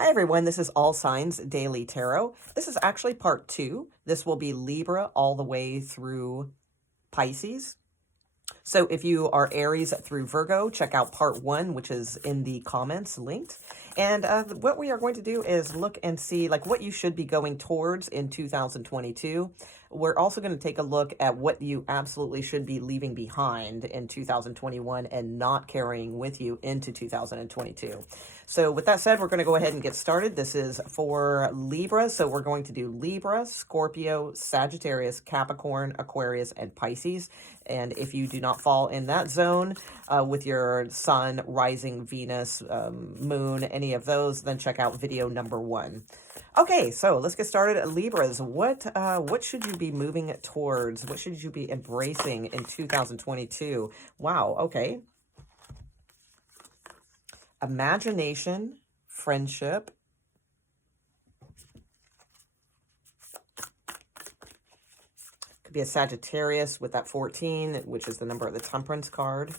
Hi everyone, this is All Signs Daily Tarot. This is actually part 2. This will be Libra all the way through Pisces. So if you are Aries through Virgo, check out part 1, which is in the comments linked. And what we are going to do is look and see like what you should be going towards in 2022. We're also going to take a look at what you absolutely should be leaving behind in 2021 and not carrying with you into 2022. So with that said, we're going to go ahead and get started. This is for Libra. So we're going to do Libra, Scorpio, Sagittarius, Capricorn, Aquarius, and Pisces. And if you do not fall in that zone with your sun, rising, Venus, moon, any of those, then check out video number 1. Okay, so let's get started. Libras, what should you be moving towards? What should you be embracing in 2022? Wow, okay. Imagination, friendship. Could be a Sagittarius with that 14, which is the number of the Temperance card.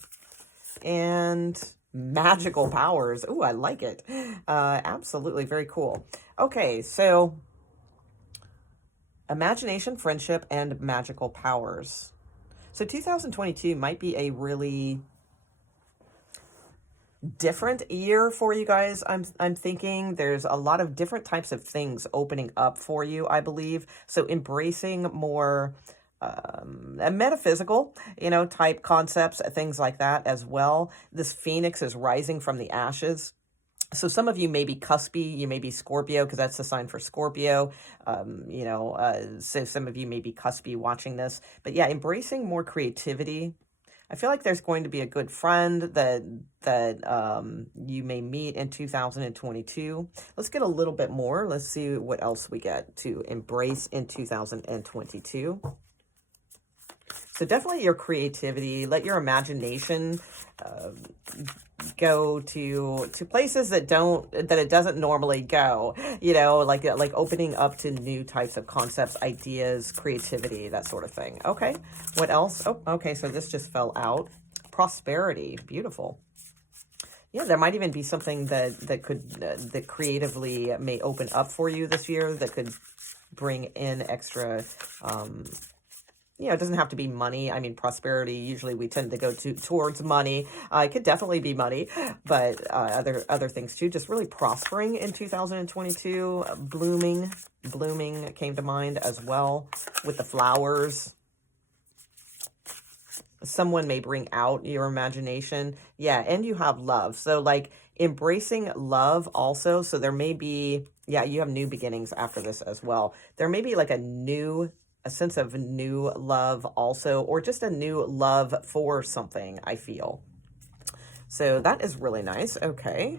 And magical powers. Ooh, I like it. Absolutely, very cool. Okay, so imagination, friendship, and magical powers. So 2022 might be a really different year for you guys. I'm thinking there's a lot of different types of things opening up for you, I believe. So embracing more metaphysical, type concepts, things like that as well. This phoenix is rising from the ashes. So some of you may be cuspy, you may be Scorpio, because that's the sign for Scorpio. So some of you may be cuspy watching this. But yeah, embracing more creativity. I feel like there's going to be a good friend that you may meet in 2022. Let's get a little bit more. Let's see what else we get to embrace in 2022. So definitely your creativity, let your imagination go to places that it doesn't normally go, like opening up to new types of concepts, ideas, creativity, that sort of thing. Okay, what else? Oh, okay, so this just fell out. Prosperity, beautiful. Yeah, there might even be something that creatively may open up for you this year that could bring in extra it doesn't have to be money. I mean, prosperity, usually we tend to go towards money. It could definitely be money, but other things too. Just really prospering in 2022. Blooming came to mind as well with the flowers. Someone may bring out your imagination. Yeah, and you have love. So like embracing love also. So there may be, you have new beginnings after this as well. There may be like a sense of new love also, or just a new love for something, I feel. So that is really nice. Okay,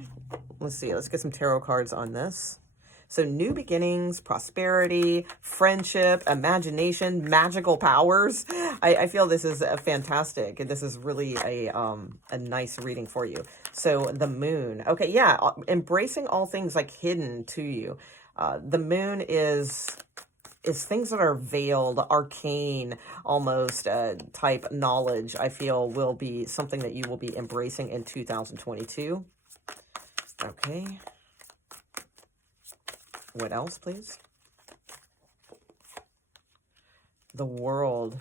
let's see. Let's get some tarot cards on this. So new beginnings, prosperity, friendship, imagination, magical powers. I feel this is fantastic. This is really a nice reading for you. So the moon. Okay, yeah, embracing all things like hidden to you. The moon is things that are veiled, arcane, almost type knowledge, I feel will be something that you will be embracing in 2022. Okay. What else, please? The world.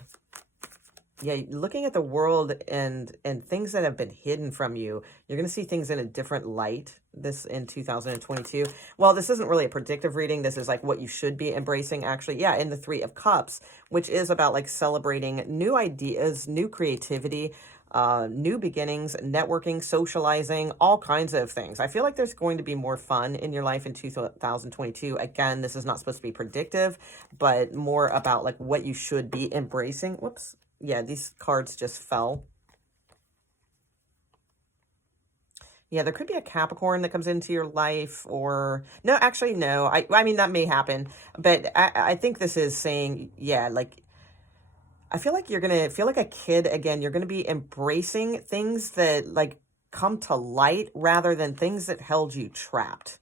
Yeah, looking at the world and things that have been hidden from you, you're going to see things in a different light this in 2022. Well, this isn't really a predictive reading. This is like what you should be embracing, actually. Yeah, in the 3 of Cups, which is about like celebrating new ideas, new creativity, new beginnings, networking, socializing, all kinds of things. I feel like there's going to be more fun in your life in 2022. Again, this is not supposed to be predictive, but more about like what you should be embracing. Whoops. Yeah, these cards just fell. Yeah, there could be a Capricorn that comes into your life, or no, actually, no. I mean, that may happen, but I think this is saying, yeah, like, I feel like you're going to feel like a kid again. You're going to be embracing things that like come to light rather than things that held you trapped.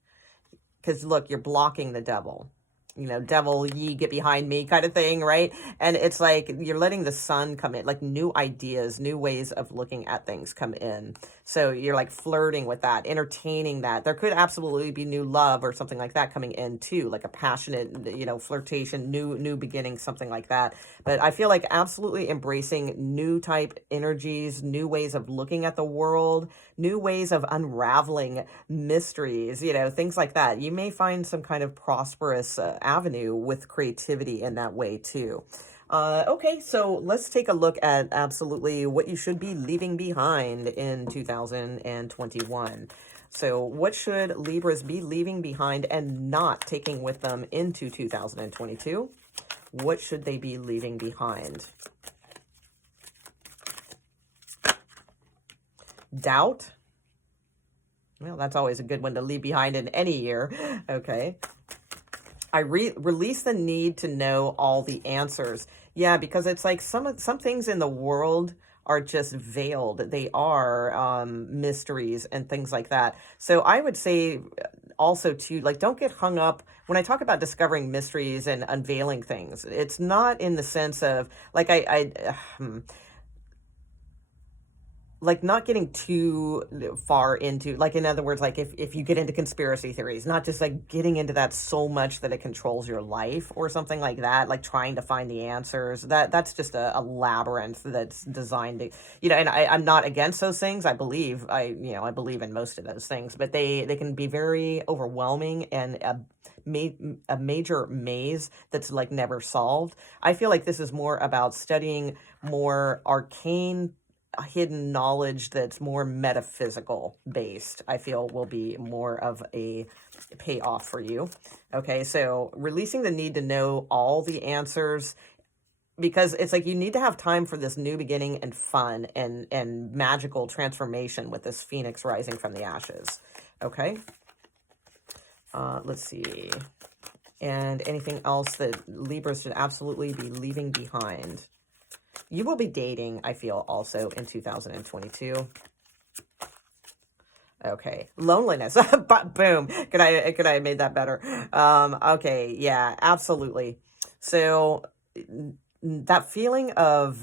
Because look, you're blocking the devil. you know, devil, ye get behind me kind of thing, right? And it's like you're letting the sun come in, like new ideas, new ways of looking at things come in. So you're like flirting with that, entertaining that. There could absolutely be new love or something like that coming in too, like a passionate, you know, flirtation, new beginning, something like that. But I feel like absolutely embracing new type energies, new ways of looking at the world, new ways of unraveling mysteries, you know, things like that. You may find some kind of prosperous avenue with creativity in that way too. Okay, so let's take a look at absolutely what you should be leaving behind in 2021. So what should Libras be leaving behind and not taking with them into 2022? What should they be leaving behind? Doubt. Well, that's always a good one to leave behind in any year. Okay. I release the need to know all the answers. Yeah, because it's like some things in the world are just veiled. They are mysteries and things like that. So I would say also too, like, don't get hung up when I talk about discovering mysteries and unveiling things. It's not in the sense of like like not getting too far into, like, in other words, like if you get into conspiracy theories, not just like getting into that so much that it controls your life or something like that, like trying to find the answers. That's just a labyrinth that's designed to, you know, and I'm not against those things. I believe in most of those things, but they can be very overwhelming and a major maze that's like never solved. I feel like this is more about studying more arcane hidden knowledge that's more metaphysical based. I feel will be more of a payoff for you. Okay, so releasing the need to know all the answers, because it's like you need to have time for this new beginning and fun and magical transformation with this phoenix rising from the ashes. Okay, let's see. And anything else that Libras should absolutely be leaving behind? You will be dating, I feel, also in 2022. Okay. Loneliness. Boom. Could I have made that better? Okay. Yeah, absolutely. So that feeling of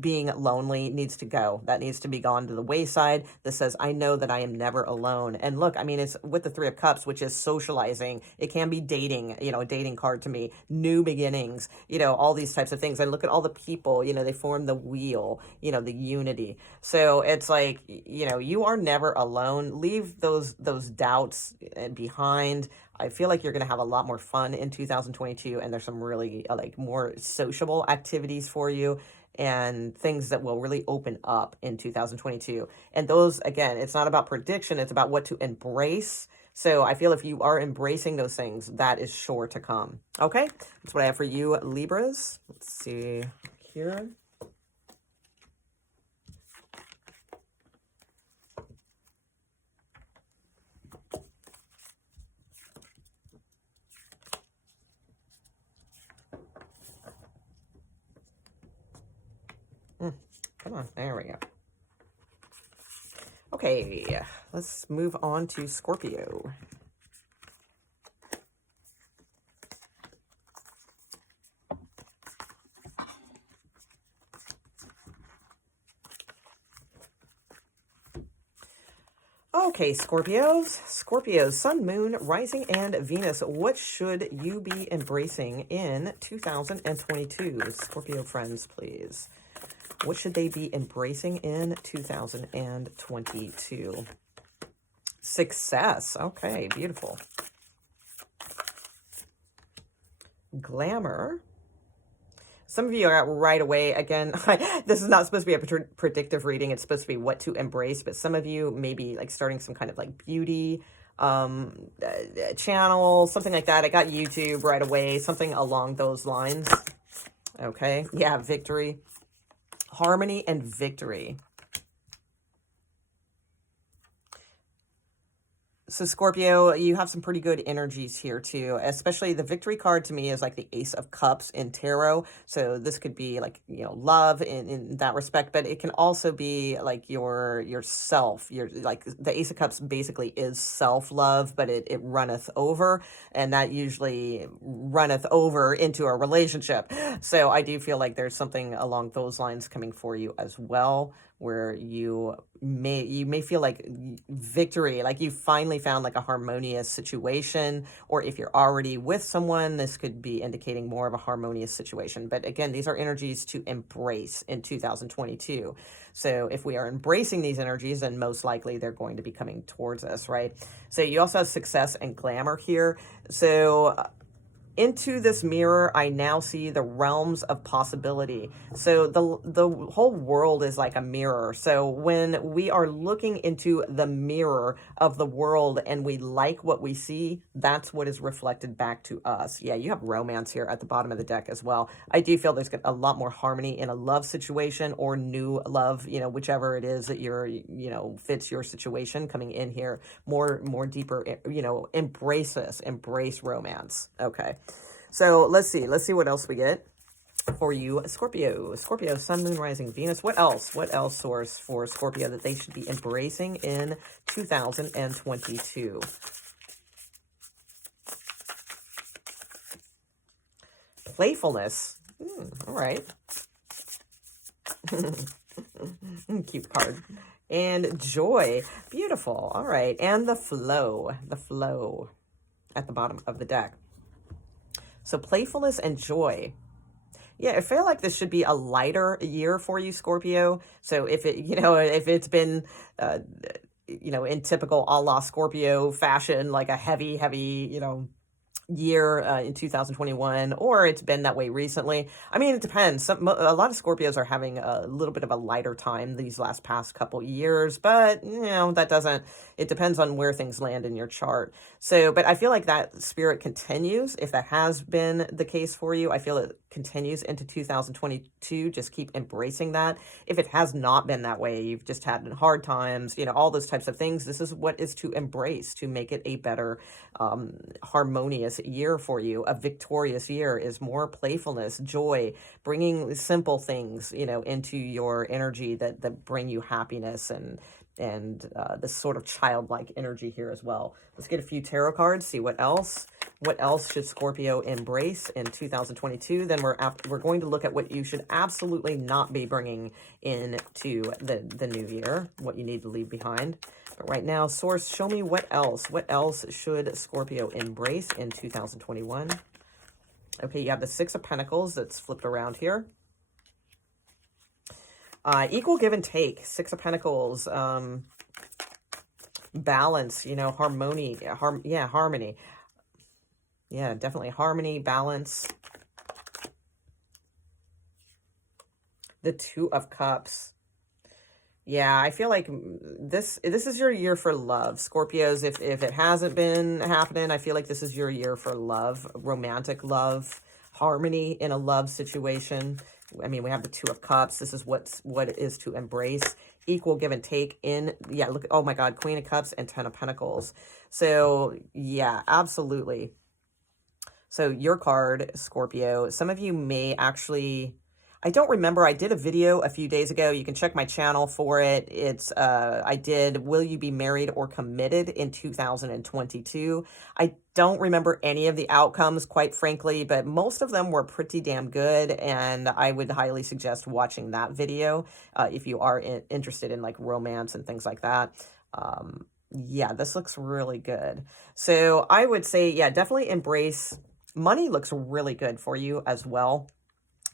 being lonely needs to go. That needs to be gone to the wayside. This says, I know that I am never alone. And look, I mean, it's with the Three of Cups, which is socializing. It can be dating, you know, a dating card to me, new beginnings, you know, all these types of things. And look at all the people, you know, they form the wheel, you know, the unity. So it's like, you know, you are never alone. Leave those doubts behind. I feel like you're going to have a lot more fun in 2022. And there's some really like more sociable activities for you, and things that will really open up in 2022. And those, again, it's not about prediction, it's about what to embrace. So I feel if you are embracing those things, that is sure to come. Okay, that's what I have for you, Libras. Let's see here. Come on, there we go. Okay, let's move on to Scorpio. Okay, Scorpios, Sun, Moon, Rising, and Venus. What should you be embracing in 2022? Scorpio friends, please. What should they be embracing in 2022? Success. Okay, beautiful. Glamour. Some of you are right away. Again, this is not supposed to be a predictive reading. It's supposed to be what to embrace. But some of you may be like starting some kind of like beauty channel, something like that. I got YouTube right away, something along those lines. Okay. Yeah, victory. Harmony and victory. So Scorpio, you have some pretty good energies here too, especially the victory card to me is like the Ace of Cups in tarot. So this could be like, you know, love in that respect, but it can also be like yourself. Your like the Ace of Cups basically is self-love, but it runneth over, and that usually runneth over into a relationship. So I do feel like there's something along those lines coming for you as well, where you may feel like victory, like you finally found like a harmonious situation, or if you're already with someone, this could be indicating more of a harmonious situation. But again, these are energies to embrace in 2022. So if we are embracing these energies, then most likely they're going to be coming towards us, right? So you also have success and glamour here. So into this mirror, I now see the realms of possibility. So the whole world is like a mirror. So when we are looking into the mirror of the world and we like what we see, that's what is reflected back to us. Yeah, you have romance here at the bottom of the deck as well. I do feel there's a lot more harmony in a love situation or new love, you know, whichever it is that you're, you know, fits your situation coming in here. More deeper, you know, embrace this, embrace romance. Okay. So let's see what else we get for you, Scorpio, sun, moon, rising, Venus. What else source for Scorpio that they should be embracing in 2022? Playfulness. All right. Cute card. And joy. Beautiful. All right. And the flow at the bottom of the deck. So playfulness and joy. Yeah, I feel like this should be a lighter year for you, Scorpio. So if it, you know, if it's been, you know, in typical a la Scorpio fashion, like a heavy, you know, year in 2021, or it's been that way recently. I mean, it depends. A lot of Scorpios are having a little bit of a lighter time these past couple years, but you know, it depends on where things land in your chart. So, but I feel like that spirit continues. If that has been the case for you, I feel it continues into 2022. Just keep embracing that. If it has not been that way, you've just had hard times, you know, all those types of things. This is what is to embrace to make it a better, harmonious year for you. A victorious year is more playfulness, joy, bringing simple things, you know, into your energy that bring you happiness and this sort of childlike energy here as well. Let's get a few tarot cards, see what else should Scorpio embrace in 2022. Then we're going to look at what you should absolutely not be bringing into the new year, what you need to leave behind. But right now, source, show me what else should Scorpio embrace in 2021. Okay, you have the Six of Pentacles that's flipped around here. Equal give and take, Six of Pentacles, balance, you know, harmony. Yeah, definitely harmony, balance. The Two of Cups. Yeah, I feel like this is your year for love, Scorpios. If it hasn't been happening, I feel like this is your year for love, romantic love, harmony in a love situation. I mean, we have the Two of Cups. This is what it is to embrace. Equal give and take in, yeah, look, oh my God, Queen of Cups and Ten of Pentacles. So yeah, absolutely. So your card, Scorpio, some of you may actually, I don't remember, I did a video a few days ago. You can check my channel for it. It's, I did, will you be married or committed in 2022? I don't remember any of the outcomes, quite frankly, but most of them were pretty damn good. And I would highly suggest watching that video if you are interested in like romance and things like that. Yeah, this looks really good. So I would say, yeah, definitely embrace. Money looks really good for you as well.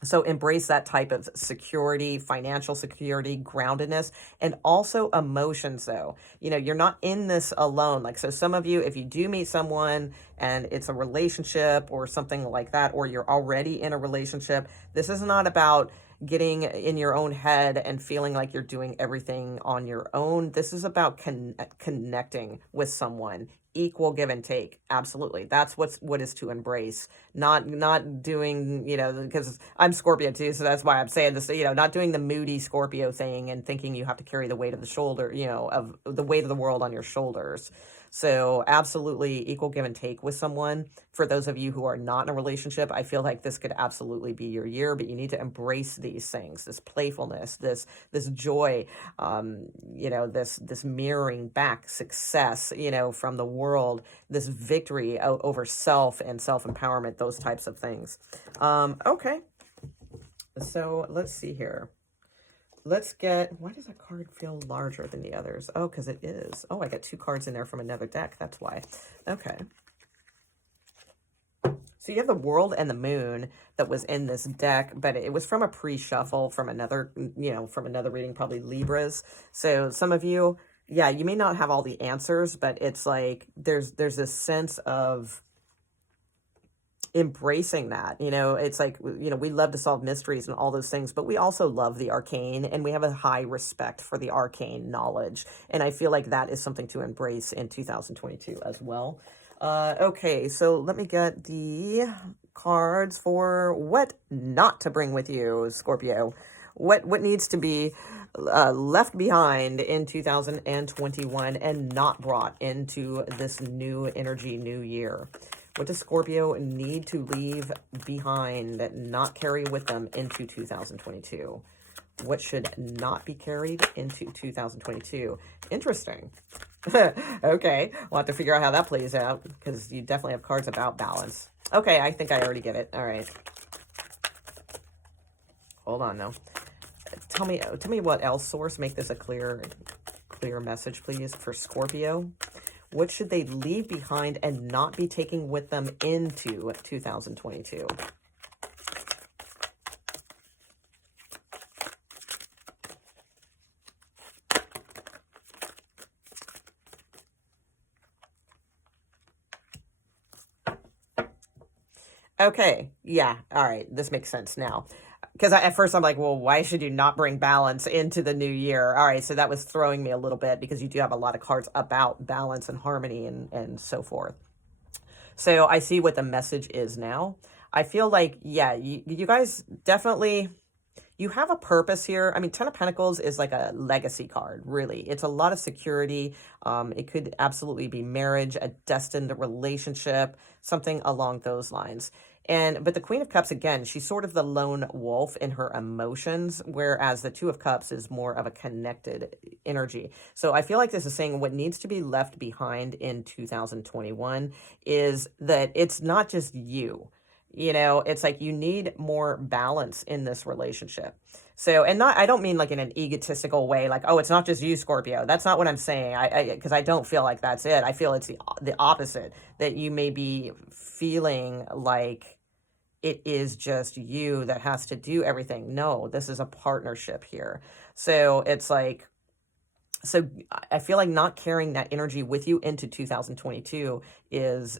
So embrace that type of security, financial security, groundedness, and also emotions though. You know, you're not in this alone. Like, so some of you, if you do meet someone and it's a relationship or something like that, or you're already in a relationship, this is not about getting in your own head and feeling like you're doing everything on your own. This is about connecting with someone equal give and take. Absolutely. That's what is to embrace. Not doing, you know, because I'm Scorpio too, so that's why I'm saying this, you know, not doing the moody Scorpio thing and thinking you have to carry the weight of the shoulder, you know, of the weight of the world on your shoulders. So absolutely equal give and take with someone. For those of you who are not in a relationship, I feel like this could absolutely be your year, but you need to embrace these things, this playfulness, this joy, you know, this mirroring back success, you know, from the world, this victory over self and self-empowerment, those types of things. Okay. So let's see here. Let's get, why does that card feel larger than the others? Oh, because it is. Oh, I got 2 cards in there from another deck. That's why. Okay. So you have the World and the Moon that was in this deck, but it was from a pre-shuffle from another, you know, from another reading, probably Libras. So some of you, yeah, you may not have all the answers, but it's like there's this sense of embracing that, you know. It's like, you know, we love to solve mysteries and all those things, but we also love the arcane, and we have a high respect for the arcane knowledge, and I feel like that is something to embrace in 2022 as well. Okay, so let me get the cards for what not to bring with you, Scorpio. What needs to be left behind in 2021 and not brought into this new energy, new year? What does Scorpio need to leave behind, not carry with them into 2022? What should not be carried into 2022? Interesting. Okay, we'll have to figure out how that plays out, because you definitely have cards about balance. Okay, I think I already get it. All right. Hold on, though. Tell me what else, source. Make this a clear message, please, for Scorpio. What should they leave behind and not be taking with them into 2022? Okay, yeah, all right, this makes sense now. Because at first I'm like, well, why should you not bring balance into the new year? All right, so that was throwing me a little bit, because you do have a lot of cards about balance and harmony and so forth. So I see what the message is now. I feel like, yeah, you guys definitely, you have a purpose here. I mean, 10 of Pentacles is like a legacy card, really. It's a lot of security. It could absolutely be marriage, a destined relationship, something along those lines. But the Queen of Cups, again, she's sort of the lone wolf in her emotions, whereas the Two of Cups is more of a connected energy. So I feel like this is saying what needs to be left behind in 2021 is that it's not just you. You know, it's like you need more balance in this relationship. So, and not, I don't mean like in an egotistical way, like, oh, it's not just you, Scorpio. That's not what I'm saying. Because I don't feel like that's it. I feel it's the opposite, that you may be feeling like it is just you that has to do everything. No, this is a partnership here. So it's like, so I feel like not carrying that energy with you into 2022 is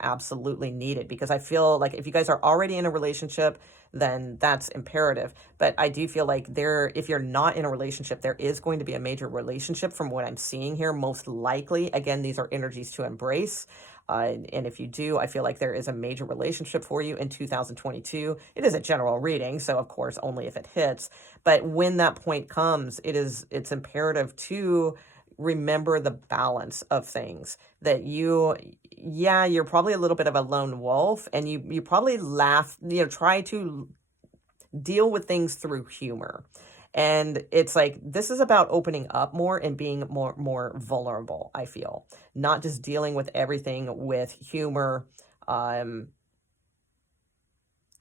absolutely needed, because I feel like if you guys are already in a relationship, then that's imperative. But I do feel like if you're not in a relationship, there is going to be a major relationship from what I'm seeing here, most likely. Again, these are energies to embrace. And if you do, I feel like there is a major relationship for you in 2022. It is a general reading, so of course, only if it hits. But when that point comes, it's imperative to remember the balance of things. That you're probably a little bit of a lone wolf, and you probably try to deal with things through humor. And it's like, this is about opening up more and being more vulnerable, I feel. Not just dealing with everything with humor,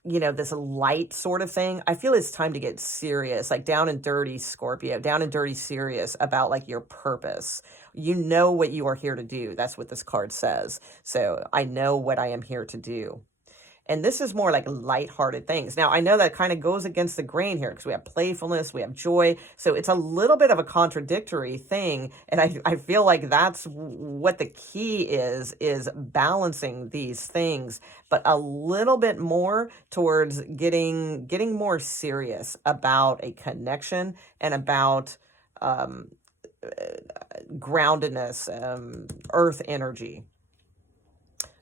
this light sort of thing. I feel it's time to get serious, like down and dirty, Scorpio, down and dirty serious about like your purpose. You know what you are here to do. That's what this card says. So I know what I am here to do. And this is more like lighthearted things. Now, I know that kind of goes against the grain here, because we have playfulness, we have joy. So it's a little bit of a contradictory thing. And I feel like that's what the key is balancing these things, but a little bit more towards getting more serious about a connection and about groundedness, earth energy.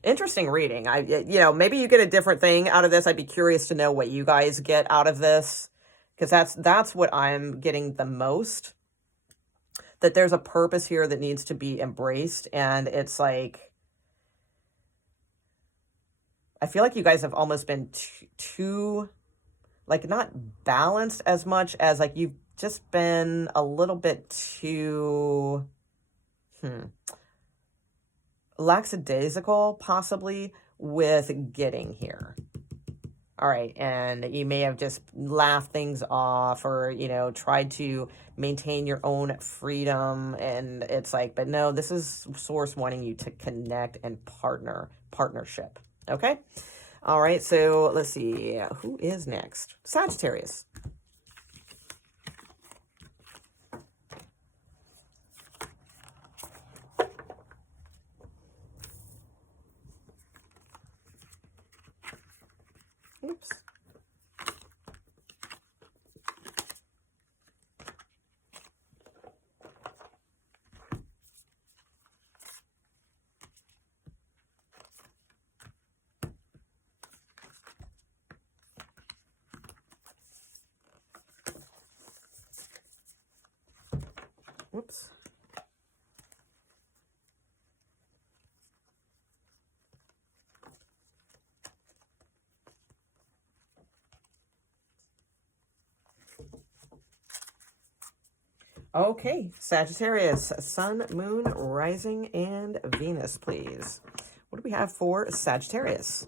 Interesting reading. You know, maybe you get a different thing out of this. I'd be curious to know what you guys get out of this, because that's what I'm getting the most. That there's a purpose here that needs to be embraced, and it's like, I feel like you guys have almost been too, like, not balanced as much as, like, you've just been a little bit too, lackadaisical, possibly, with getting here. All right, and you may have just laughed things off, or, you know, tried to maintain your own freedom, and it's like, but no, this is Source wanting you to connect and partnership, okay? All right, so let's see, who is next? Sagittarius. Oops. Whoops. Okay, Sagittarius, Sun, Moon, Rising, and Venus, please. What do we have for Sagittarius?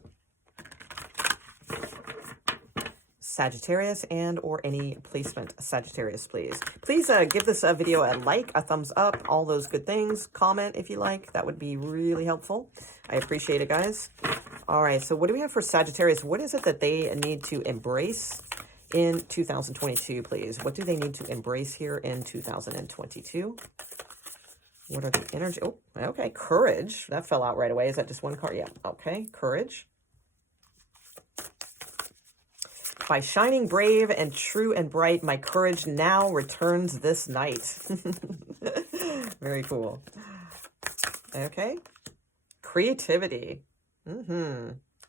Sagittarius, and or any placement Sagittarius, please. Please give this video a like, a thumbs up, all those good things. Comment if you like. That would be really helpful. I appreciate it, guys. All right, so what do we have for Sagittarius? What is it that they need to embrace in 2022, please? What do they need to embrace here in 2022? What are the energy? Oh, okay, courage. That fell out right away. Is that just one card? Yeah, okay, courage. By shining brave and true and bright, my courage now returns this night. Very cool. Okay. Creativity.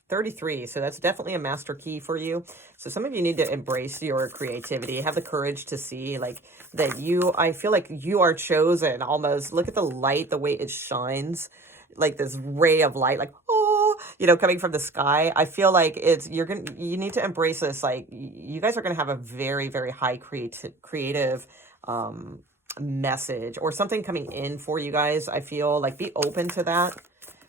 33. So that's definitely a master key for you. So some of you need to embrace your creativity. Have the courage to see, like, that I feel like you are chosen almost. Look at the light, the way it shines, like this ray of light, like, you know, coming from the sky. I feel like you need to embrace this. Like, you guys are going to have a very, very high creative message or something coming in for you guys. I feel like, be open to that.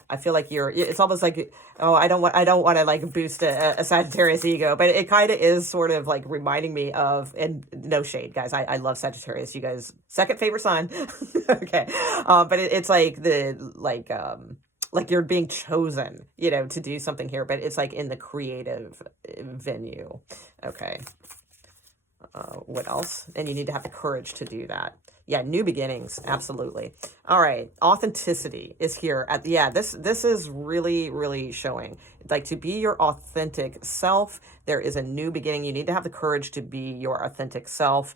I feel like it's almost like, oh, I don't want to like boost a Sagittarius ego, but it kind of is sort of like reminding me of, and no shade, guys. I love Sagittarius. You guys, second favorite sign. Okay. But it's like like you're being chosen, you know, to do something here, but it's like in the creative venue. Okay. What else? And you need to have the courage to do that. Yeah, new beginnings, absolutely. All right, authenticity is here. This is really, really showing. Like, to be your authentic self, there is a new beginning. You need to have the courage to be your authentic self.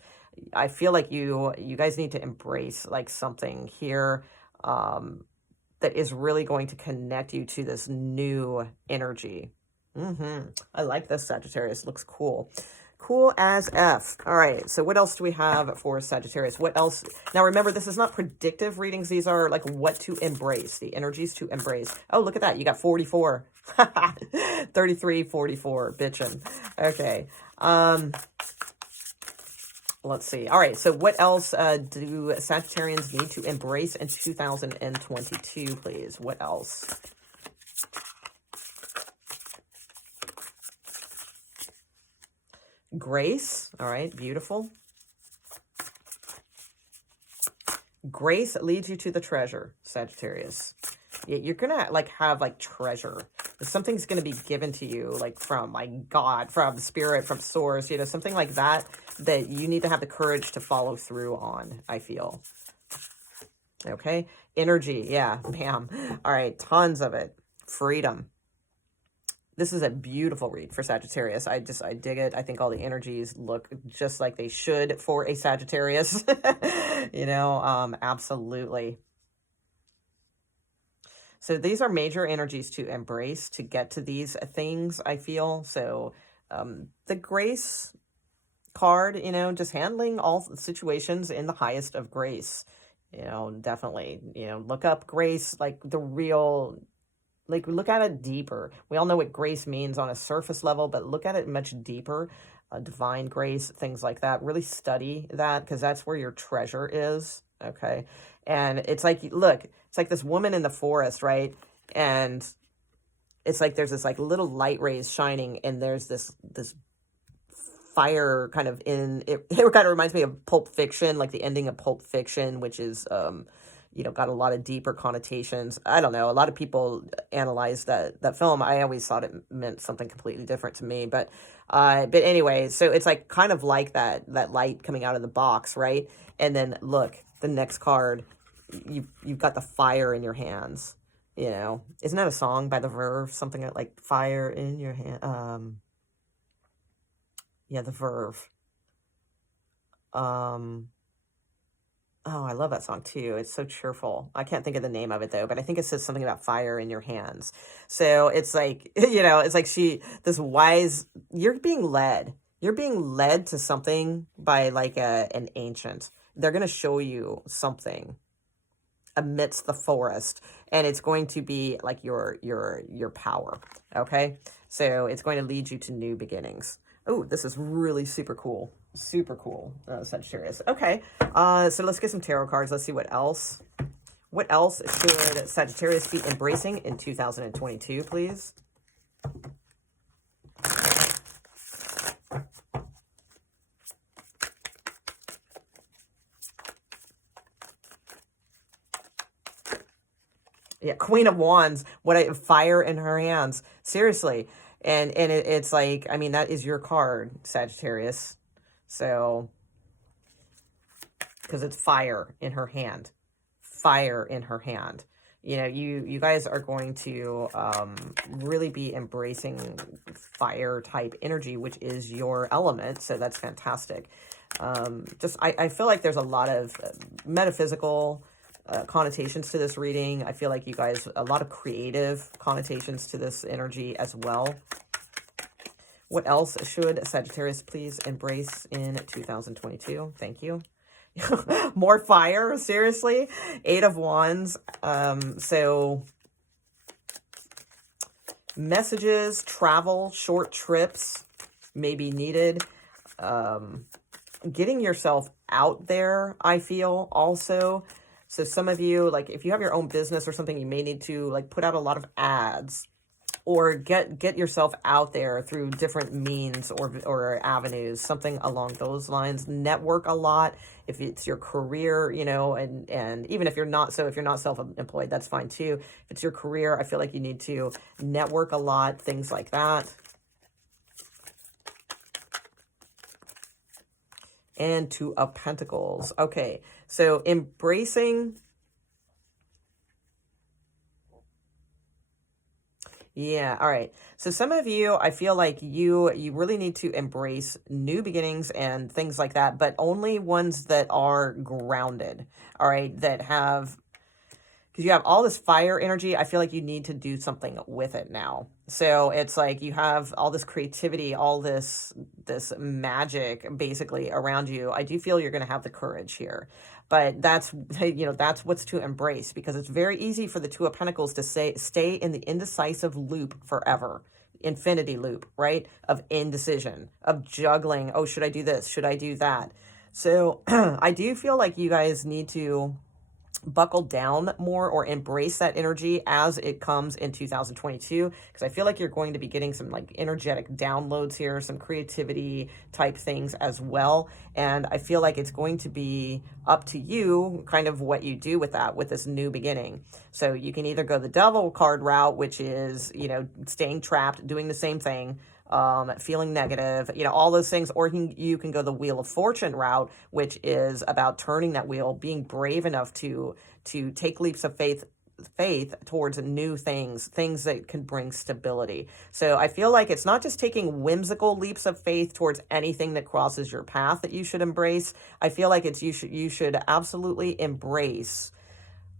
I feel like you guys need to embrace like something here that is really going to connect you to this new energy. I like this, Sagittarius. Looks cool. Cool as F. All right, so what else do we have for Sagittarius? What else? Now, remember, this is not predictive readings. These are like what to embrace, the energies to embrace. Oh, look at that. You got 44. 33, 44. Bitchin'. Okay. Let's see. All right, so what else do Sagittarians need to embrace in 2022, please? What else? Grace. All right, beautiful. Grace leads you to the treasure, Sagittarius. You're gonna like have like treasure. Something's gonna be given to you, like from like God, from spirit, from source, you know, something like that you need to have the courage to follow through on, I feel. Okay, energy. Yeah, bam. All right, tons of it. Freedom. This is a beautiful read for Sagittarius. I dig it. I think all the energies look just like they should for a Sagittarius. Absolutely. So these are major energies to embrace to get to these things, I feel. So the grace card, just handling all situations in the highest of grace, definitely, look up grace, like the real, like look at it deeper. We all know what grace means on a surface level, but look at it much deeper. Divine grace, things like that. Really study that, because that's where your treasure is. Okay. And it's like, look, it's like this woman in the forest, right? And it's like there's this like little light rays shining, and there's this fire kind of in it. It kind of reminds me of Pulp Fiction, like the ending of Pulp Fiction, which is got a lot of deeper connotations. I don't know, a lot of people analyze that film. I always thought it meant something completely different to me, but anyway, so it's like kind of like that light coming out of the box, right? And then look, the next card, you've got the fire in your hands. Isn't that a song by The Verve? Something like fire in your hand. Yeah, The Verve. Oh, I love that song too. It's so cheerful. I can't think of the name of it though, but I think it says something about fire in your hands. So it's like, it's like this wise, you're being led. You're being led to something by like an ancient. They're going to show you something amidst the forest, and it's going to be like your power. Okay. So it's going to lead you to new beginnings. Oh, this is really super cool. Super cool, Sagittarius. Okay, so let's get some tarot cards. Let's see what else. What else should Sagittarius be embracing in 2022, please? Yeah, Queen of Wands. Fire in her hands. Seriously. And it's like, I mean, that is your card, Sagittarius. So, because it's fire in her hand. Fire in her hand. You guys are going to really be embracing fire type energy, which is your element. So that's fantastic. I feel like there's a lot of metaphysical connotations to this reading. I feel like you guys, a lot of creative connotations to this energy as well. What else should Sagittarius please embrace in 2022? Thank you. More fire, seriously. 8 of Wands. So messages, travel, short trips may be needed. Getting yourself out there, I feel, also. So some of you, like if you have your own business or something, you may need to like put out a lot of ads, or get yourself out there through different means or avenues, something along those lines. Network a lot if it's your career, and even if you're not self-employed, that's fine too. If it's your career, I feel like you need to network a lot, things like that. And 2 of Pentacles. Okay, so embracing. Yeah, all right. So some of you, I feel like you really need to embrace new beginnings and things like that, but only ones that are grounded, all right, that have, because you have all this fire energy. I feel like you need to do something with it now. So it's like you have all this creativity, all this magic basically around you. I do feel you're going to have the courage here. But that's what's to embrace, because it's very easy for the 2 of Pentacles to stay in the indecisive loop forever. Infinity loop, right? Of indecision, of juggling. Oh, should I do this? Should I do that? So I do feel like you guys need to buckle down more or embrace that energy as it comes in 2022, because I feel like you're going to be getting some like energetic downloads here, some creativity type things as well. And I feel like it's going to be up to you kind of what you do with that, with this new beginning. So you can either go the devil card route, which is, staying trapped, doing the same thing, feeling negative, all those things, or you can go the Wheel of Fortune route, which is about turning that wheel, being brave enough to take leaps of faith faith towards new things, things that can bring stability. So I feel like it's not just taking whimsical leaps of faith towards anything that crosses your path that you should embrace. I feel like it's you should absolutely embrace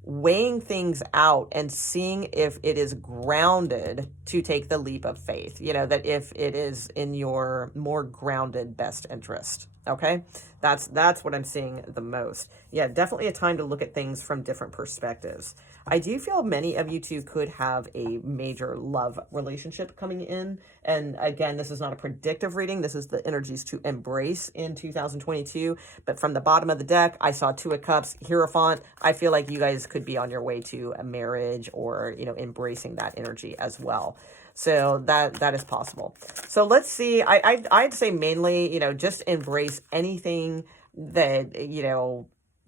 weighing things out and seeing if it is grounded to take the leap of faith, that if it is in your more grounded best interest. Okay, that's what I'm seeing the most. Yeah, definitely a time to look at things from different perspectives. I do feel many of you two could have a major love relationship coming in. And again, this is not a predictive reading. This is the energies to embrace in 2022. But from the bottom of the deck, I saw Two of Cups, Hierophant. I feel like you guys could be on your way to a marriage or, embracing that energy as well. So that is possible. So let's see. I'd say mainly, just embrace anything that,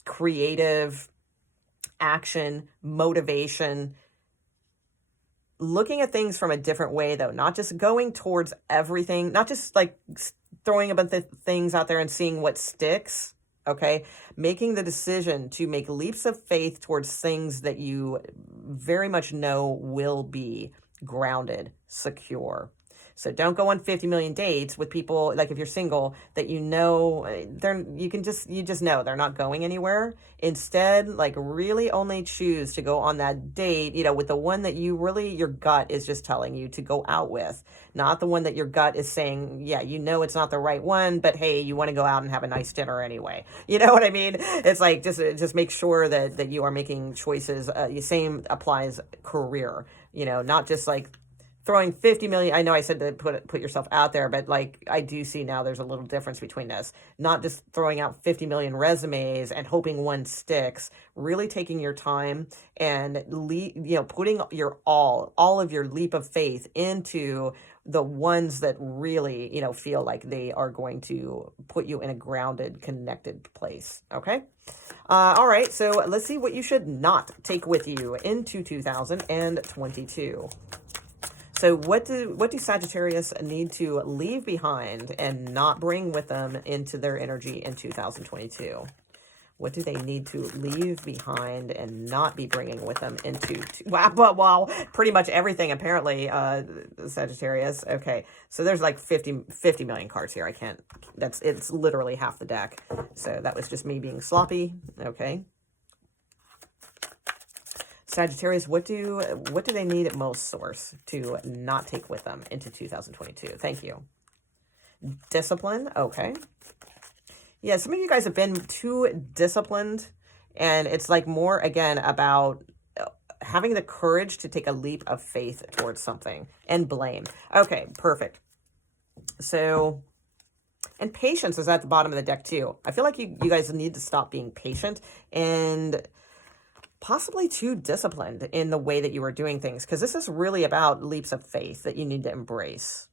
creative action, motivation, looking at things from a different way, though, not just going towards everything, not just like throwing a bunch of things out there and seeing what sticks. Okay, making the decision to make leaps of faith towards things that you very much know will be grounded, secure. So don't go on 50 million dates with people, like if you're single, that you just know they're not going anywhere. Instead, like really only choose to go on that date, with the one that your gut is just telling you to go out with, not the one that your gut is saying, yeah, it's not the right one, but hey, you want to go out and have a nice dinner anyway. You know what I mean? It's like, just make sure that you are making choices. The same applies career, not just like throwing 50 million. I know I said to put yourself out there, but like I do see now there's a little difference between this. Not just throwing out 50 million resumes and hoping one sticks, really taking your time and putting your all of your leap of faith into the ones that really, feel like they are going to put you in a grounded, connected place. Okay. All right. So let's see what you should not take with you into 2022. So what do Sagittarius need to leave behind and not bring with them into their energy in 2022? What do they need to leave behind and not be bringing with them into... Wow, pretty much everything, apparently, Sagittarius. Okay, so there's like 50 million cards here. It's literally half the deck. So that was just me being sloppy. Okay. Sagittarius, what do they need at most, source, to not take with them into 2022? Thank you. Discipline, okay. Yeah, some of you guys have been too disciplined, and it's like more, again, about having the courage to take a leap of faith towards something, and blame. Okay, perfect. So, and patience is at the bottom of the deck, too. I feel like you guys need to stop being patient and possibly too disciplined in the way that you are doing things, because this is really about leaps of faith that you need to embrace.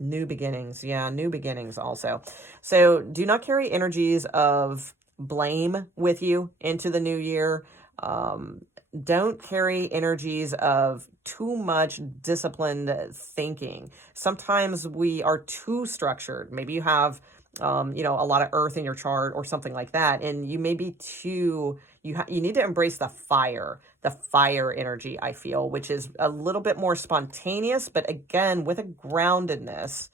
New beginnings. Yeah, new beginnings also. So do not carry energies of blame with you into the new year. Don't carry energies of too much disciplined thinking. Sometimes we are too structured. Maybe you have a lot of earth in your chart or something like that. And you may be too, you need to embrace the fire energy, I feel, which is a little bit more spontaneous, but again, with a groundedness,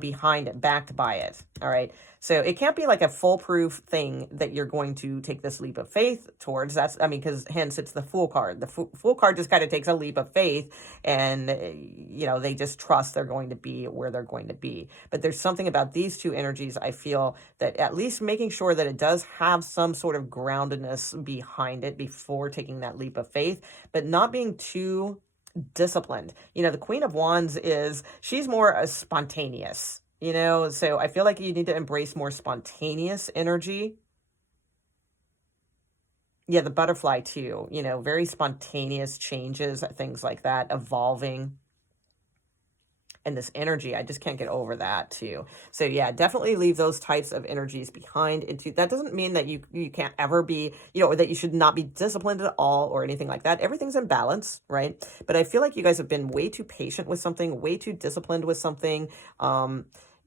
behind it, backed by it. All right. So it can't be like a foolproof thing that you're going to take this leap of faith towards. Because hence it's the Fool card. The Fool card just kind of takes a leap of faith and, they just trust they're going to be where they're going to be. But there's something about these two energies, I feel, that at least making sure that it does have some sort of groundedness behind it before taking that leap of faith, but not being too disciplined. The Queen of Wands she's more spontaneous. So I feel like you need to embrace more spontaneous energy. Yeah, the butterfly too, very spontaneous changes, things like that, evolving. And this energy, I just can't get over that too. So yeah, definitely leave those types of energies behind. That doesn't mean that you can't ever be, or that you should not be disciplined at all or anything like that. Everything's in balance, right? But I feel like you guys have been way too patient with something, way too disciplined with something.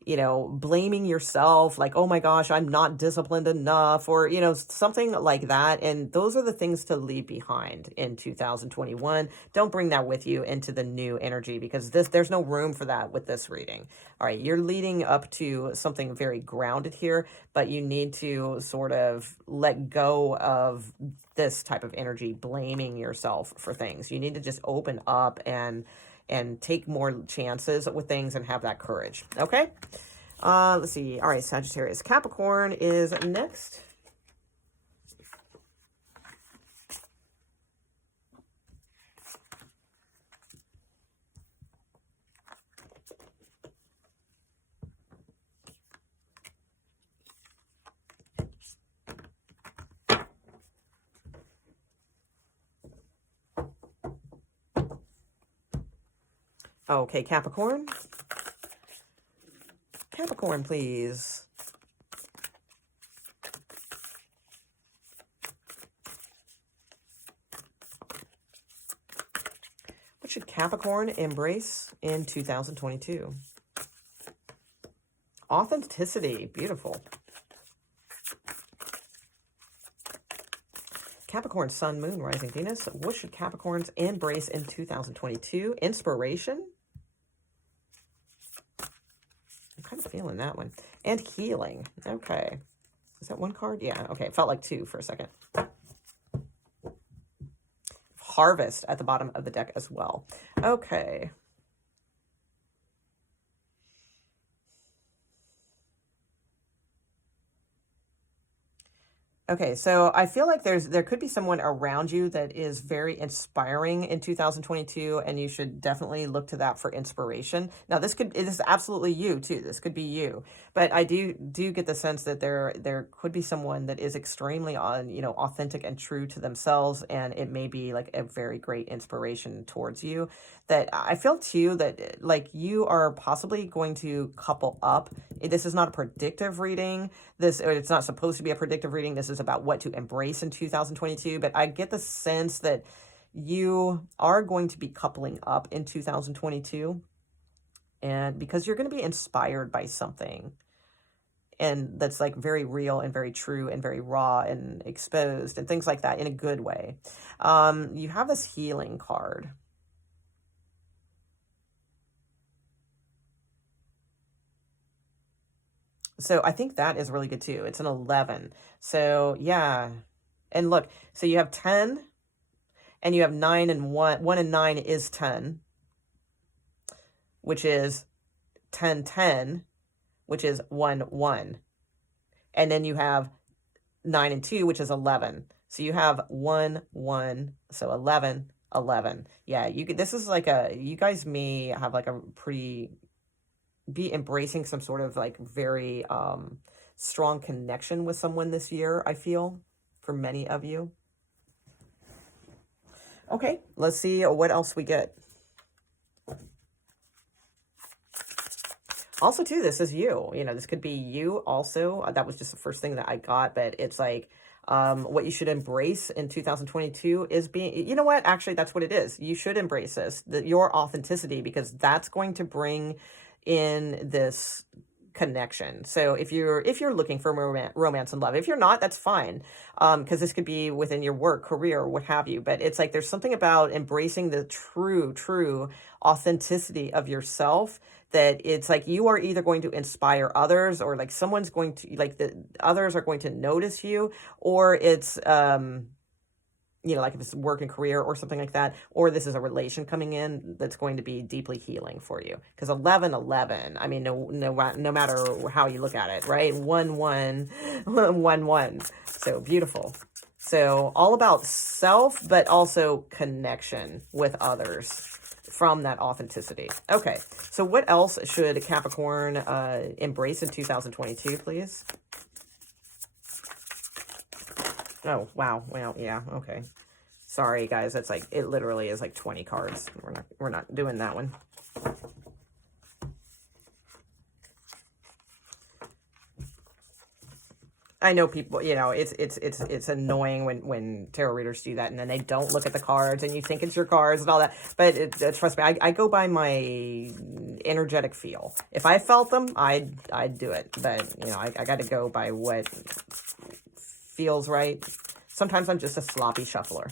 you know, blaming yourself, like, oh my gosh, I'm not disciplined enough, or, you know, something like that. And those are the things to leave behind in 2021. Don't bring that with you into the new energy, because there's no room for that with this reading. All right, you're leading up to something very grounded here, but you need to sort of let go of this type of energy, blaming yourself for things. You need to just open up and take more chances with things and have that courage. Okay. Let's see. All right, Sagittarius. Capricorn is next. Okay, Capricorn. Capricorn, please. What should Capricorn embrace in 2022? Authenticity. Beautiful. Capricorn, Sun, Moon, Rising, Venus. What should Capricorns embrace in 2022? Inspiration. I'm kind of feeling that one. And healing. Okay. Is that one card? Yeah. Okay. It felt like two for a second. Harvest at the bottom of the deck as well. Okay. Okay, so I feel like there could be someone around you that is very inspiring in 2022, and you should definitely look to that for inspiration. Now, it is absolutely you too. This could be you, but I do get the sense that there could be someone that is extremely authentic and true to themselves, and it may be like a very great inspiration towards you. That I feel too that like you are possibly going to couple up. This is not a predictive reading. It's not supposed to be a predictive reading. This is about what to embrace in 2022. But I get the sense that you are going to be coupling up in 2022. And because you're going to be inspired by something. And that's like very real and very true and very raw and exposed and things like that in a good way. You have this healing card. So I think that is really good too. It's an 11. So yeah. And look, so you have 10 and you have 9 and 1. 1 and 9 is 10, which is 10, 10, which is 1, 1. And then you have 9 and 2, which is 11. So you have 1, 1. So 11, 11. Yeah, this is like you guys may have like a be embracing some sort of like very strong connection with someone this year, I feel, for many of you. Okay, let's see what else we get. Also, too, this is you. This could be you also. That was just the first thing that I got, but it's like what you should embrace in 2022 is being, you know what? Actually, that's what it is. You should embrace this, your authenticity, because that's going to bring in this connection. So if you're looking for romance and love, if you're not, that's fine. Because this could be within your work, career, or what have you. But it's like there's something about embracing the true authenticity of yourself, that it's like you are either going to inspire others, or like someone's going to, like the others are going to notice you, or it's like if it's work and career or something like that, or this is a relation coming in that's going to be deeply healing for you. Because 11, 11, I mean, no matter how you look at it, right? 1, 1, 1, 1. So beautiful. So all about self, but also connection with others from that authenticity. Okay, so what else should Capricorn embrace in 2022, please? Oh, wow. Well, yeah, okay. Sorry, guys. That's like, it literally is like 20 cards. We're not doing that one. I know people, you know, it's annoying when tarot readers do that, and then they don't look at the cards, and you think it's your cards and all that. But trust me, I go by my energetic feel. If I felt them, I'd do it. But you know, I got to go by what feels right. Sometimes I'm just a sloppy shuffler.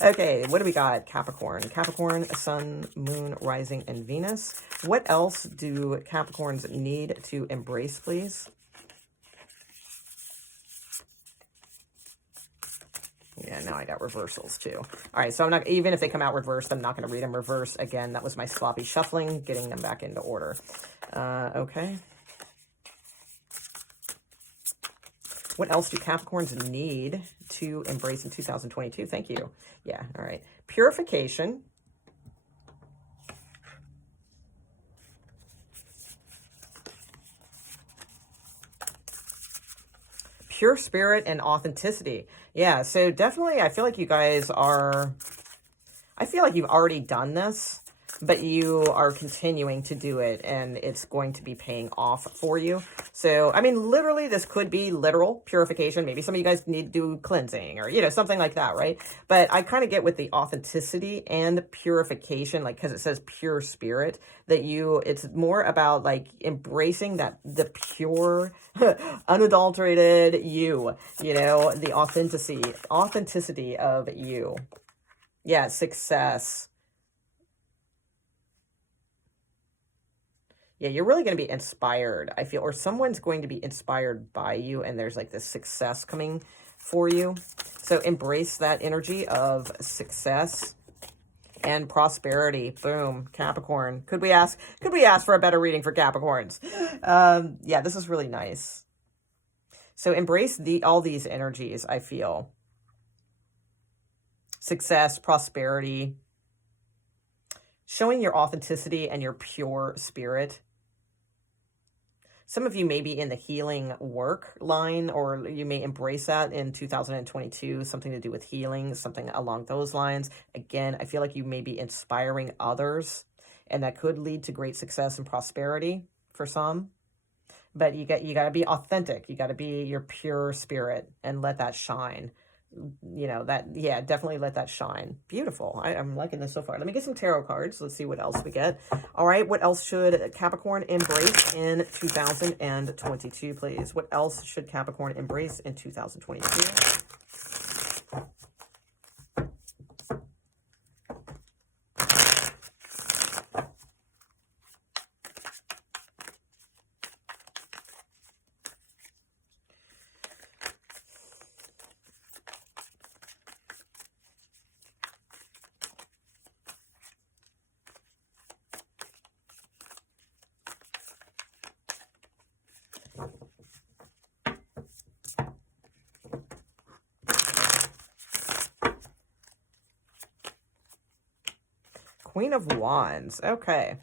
Okay, what do we got? Capricorn. Capricorn, Sun, Moon, Rising, and Venus. What else do Capricorns need to embrace, please? Yeah, now I got reversals too. All right, so I'm not, even if they come out reversed, I'm not going to read them reverse. Again, that was my sloppy shuffling, getting them back into order. Okay. What else do Capricorns need to embrace in 2022? Thank you. Yeah, all right. Purification. Pure spirit and authenticity. Yeah, so definitely I feel like you guys are, I feel like you've already done this, but you are continuing to do it, and it's going to be paying off for you. So, I mean, literally, this could be literal purification. Maybe some of you guys need to do cleansing or, you know, something like that, right? But I kind of get with the authenticity and purification, like, because it says pure spirit, that it's more about, like, embracing that, the pure, unadulterated you know, the authenticity of you. Yeah, success. Yeah, you're really going to be inspired, I feel, or someone's going to be inspired by you, and there's like this success coming for you. So embrace that energy of success and prosperity. Boom, Capricorn. Could we ask for a better reading for Capricorns? Yeah, this is really nice. So embrace all these energies, I feel. Success, prosperity, showing your authenticity and your pure spirit. Some of you may be in the healing work line, or you may embrace that in 2022, something to do with healing, something along those lines. Again, I feel like you may be inspiring others, and that could lead to great success and prosperity for some. But you got to be authentic. You got to be your pure spirit and let that shine. You know, that, yeah, definitely let that shine. Beautiful. I'm liking this so far. Let me get some tarot cards. Let's see what else we get. All right, what else should Capricorn embrace in 2022, please? What else should Capricorn embrace in 2022? Queen of Wands. Okay.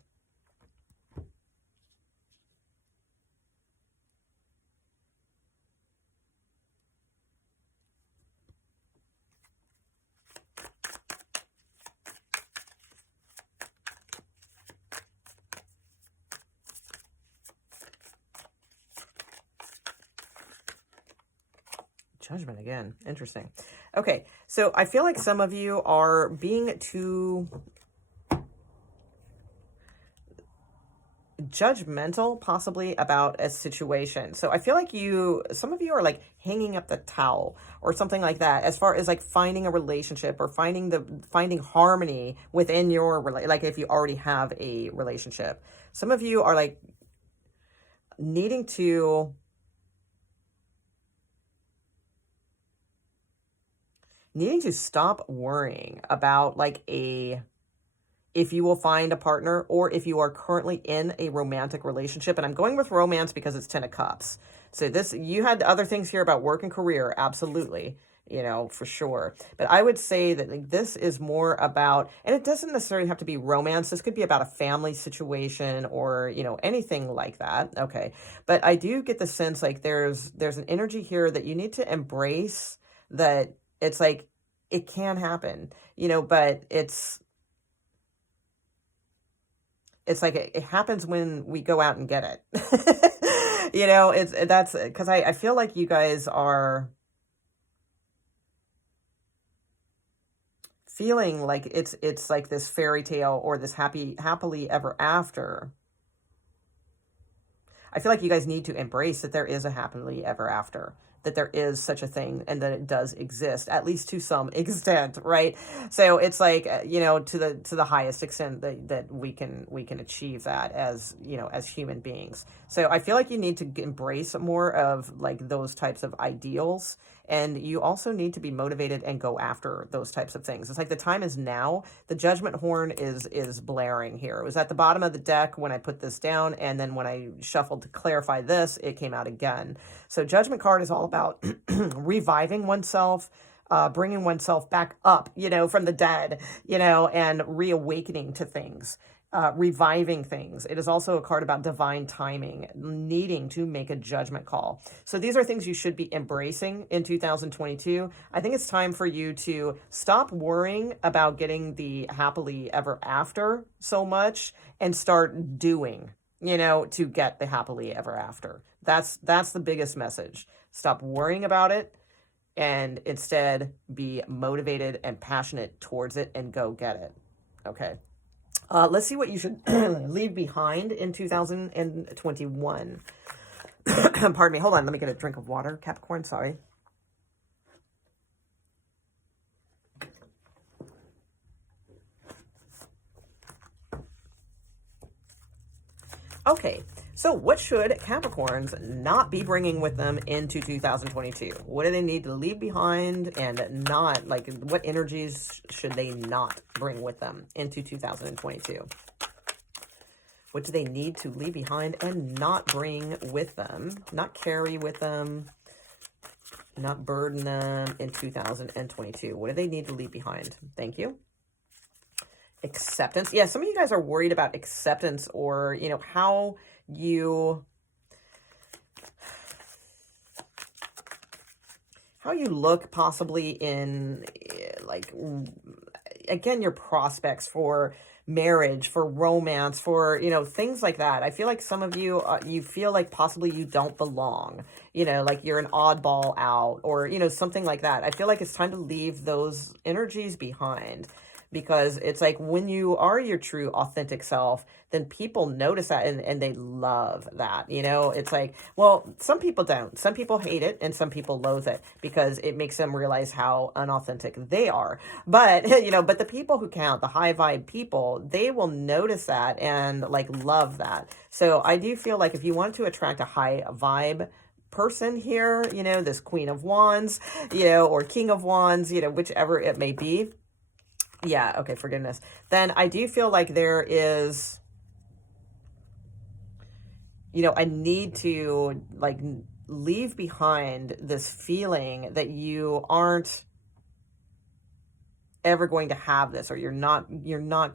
Judgment again. Interesting. Okay, so I feel like some of you are being too judgmental, possibly, about a situation. So I feel like some of you are like hanging up the towel or something like that, as far as like finding a relationship or finding harmony within your like if you already have a relationship. Some of you are like needing to stop worrying about like if you will find a partner, or if you are currently in a romantic relationship. And I'm going with romance because it's 10 of Cups. So you had other things here about work and career, absolutely, you know, for sure. But I would say that like, this is more about, and it doesn't necessarily have to be romance. This could be about a family situation or, you know, anything like that. Okay. But I do get the sense like there's an energy here that you need to embrace, that it's like, it can happen, you know, but it's like it happens when we go out and get it. You know, that's because I feel like you guys are feeling like it's like this fairy tale or this happily ever after. I feel like you guys need to embrace that there is a happily ever after, that there is such a thing and that it does exist, at least to some extent, right? So it's like, you know, to the highest extent that we can achieve that as, you know, as human beings. So I feel like you need to embrace more of like those types of ideals. And you also need to be motivated and go after those types of things. It's like the time is now. The judgment horn is blaring here. It was at the bottom of the deck when I put this down, and then when I shuffled to clarify this, it came out again. So judgment card is all about reviving oneself, bringing oneself back up, you know, from the dead, you know, and reawakening to things. Reviving things. It is also a card about divine timing, needing to make a judgment call. So these are things you should be embracing in 2022. I think it's time for you to stop worrying about getting the happily ever after so much and start doing, you know, to get the happily ever after. That's the biggest message. Stop worrying about it and instead be motivated and passionate towards it and go get it. Okay. Let's see what you should leave behind in 2021. Pardon me. Hold on. Let me get a drink of water. Capricorn, sorry. Okay. So what should Capricorns not be bringing with them into 2022? What do they need to leave behind and not, like, what energies should they not bring with them into 2022? What do they need to leave behind and not bring with them, not carry with them, not burden them in 2022? What do they need to leave behind? Thank you. Acceptance. Yeah, some of you guys are worried about acceptance, or, you know, how you look possibly in, like, again, your prospects for marriage, for romance, for, you know, things like that. I feel like some of you, you feel like possibly you don't belong, you know, like you're an oddball out, or, you know, something like that. I feel like it's time to leave those energies behind. Because it's like when you are your true authentic self, then people notice that and they love that, you know. It's like, well, some people don't. Some people hate it and some people loathe it because it makes them realize how unauthentic they are. But, you know, but the people who count, the high vibe people, they will notice that and like love that. So I do feel like if you want to attract a high vibe person here, you know, this Queen of Wands, you know, or King of Wands, you know, whichever it may be. Yeah, okay, forgiveness. Then I do feel like there is, you know, I need to like leave behind this feeling that you aren't ever going to have this, or you're not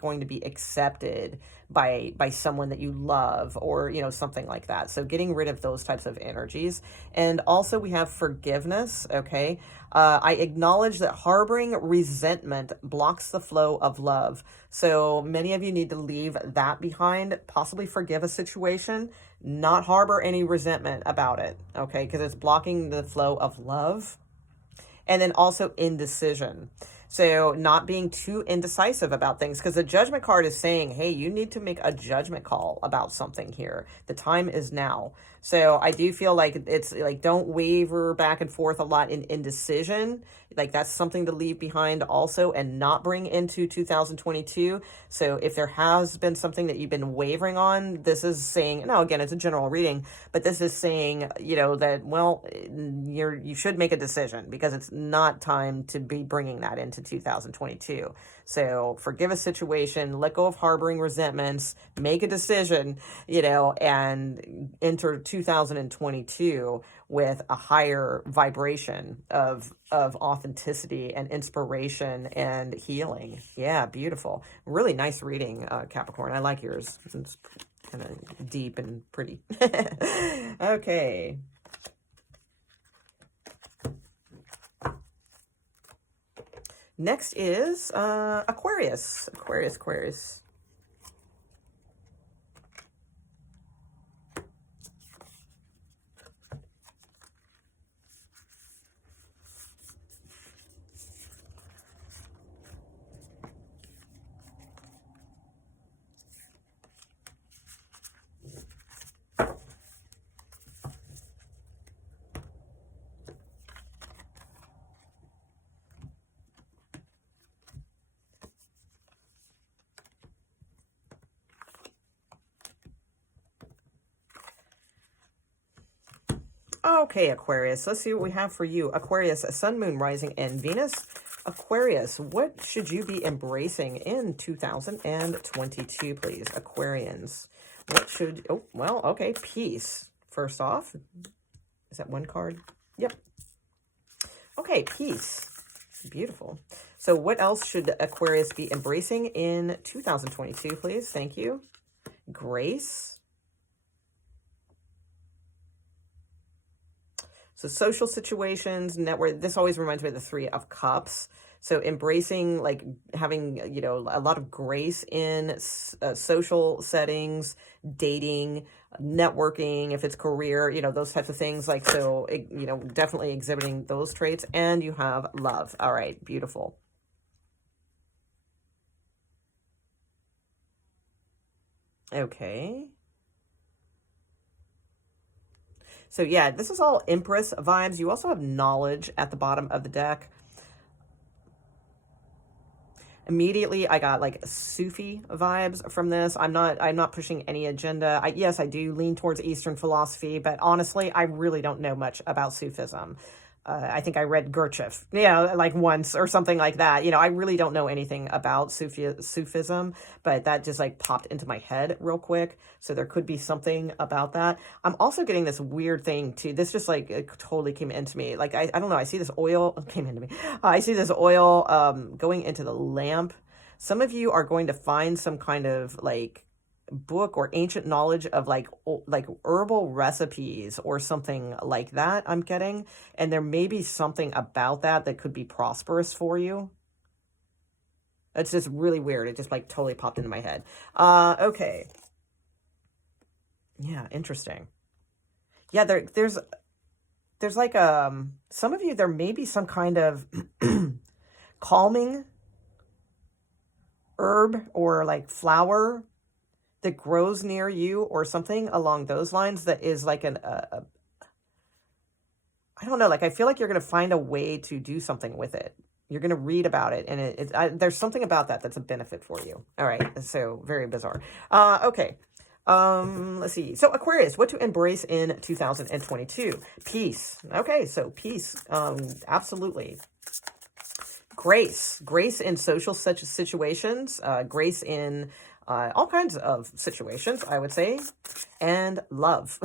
going to be accepted by someone that you love, or, you know, something like that. So getting rid of those types of energies. And also we have forgiveness. Okay. I acknowledge that harboring resentment blocks the flow of love. So many of you need to leave that behind, possibly forgive a situation, not harbor any resentment about it. Okay. Because it's blocking the flow of love. And then also indecision. So not being too indecisive about things, because the judgment card is saying, hey, you need to make a judgment call about something here. The time is now. So I do feel like it's like, don't waver back and forth a lot in indecision. Like that's something to leave behind also and not bring into 2022. So if there has been something that you've been wavering on, this is saying, no, again, it's a general reading, but this is saying, you know, that, well, you should make a decision because it's not time to be bringing that into 2022. So forgive a situation, let go of harboring resentments, make a decision, you know, and enter 2022 with a higher vibration of authenticity and inspiration and healing. Yeah, beautiful. Really nice reading, Capricorn. I like yours. It's kind of deep and pretty. Okay. Next is Aquarius. Aquarius. Okay, Aquarius, let's see what we have for you. Aquarius, Sun, Moon, Rising, and Venus. Aquarius, what should you be embracing in 2022, please? Aquarians, what should, oh, well, okay, peace. First off, is that one card? Yep. Okay, peace. Beautiful. So what else should Aquarius be embracing in 2022, please? Thank you. Grace. So social situations, network, this always reminds me of the Three of Cups. So embracing, like having, you know, a lot of grace in social settings, dating, networking, if it's career, you know, those types of things. Like, so, you know, definitely exhibiting those traits. And you have love. All right, beautiful. Okay. So yeah, this is all Empress vibes. You also have knowledge at the bottom of the deck. Immediately, I got like Sufi vibes from this. I'm not pushing any agenda. Yes, I do lean towards Eastern philosophy, but honestly, I really don't know much about Sufism. I think I read Gurdjieff, you know, like once or something like that. You know, I really don't know anything about Sufism, but that just like popped into my head real quick. So there could be something about that. I'm also getting this weird thing too. This just like it totally came into me. Like, I don't know. I see this oil came into me. I see this oil going into the lamp. Some of you are going to find some kind of like book or ancient knowledge of like herbal recipes or something like that, I'm getting, and there may be something about that that could be prosperous for you. It's just really weird. It just like totally popped into my head. Okay, yeah, interesting. Yeah, there's like some of you, there may be some kind of calming herb or like flower that grows near you or something along those lines that is like I don't know, like I feel like you're going to find a way to do something with it. You're going to read about it, and there's something about that that's a benefit for you. All right, so very bizarre. Okay, let's see. So Aquarius, what to embrace in 2022? Peace. Okay, so peace, absolutely. Grace in social such situations, grace in all kinds of situations, I would say, and love.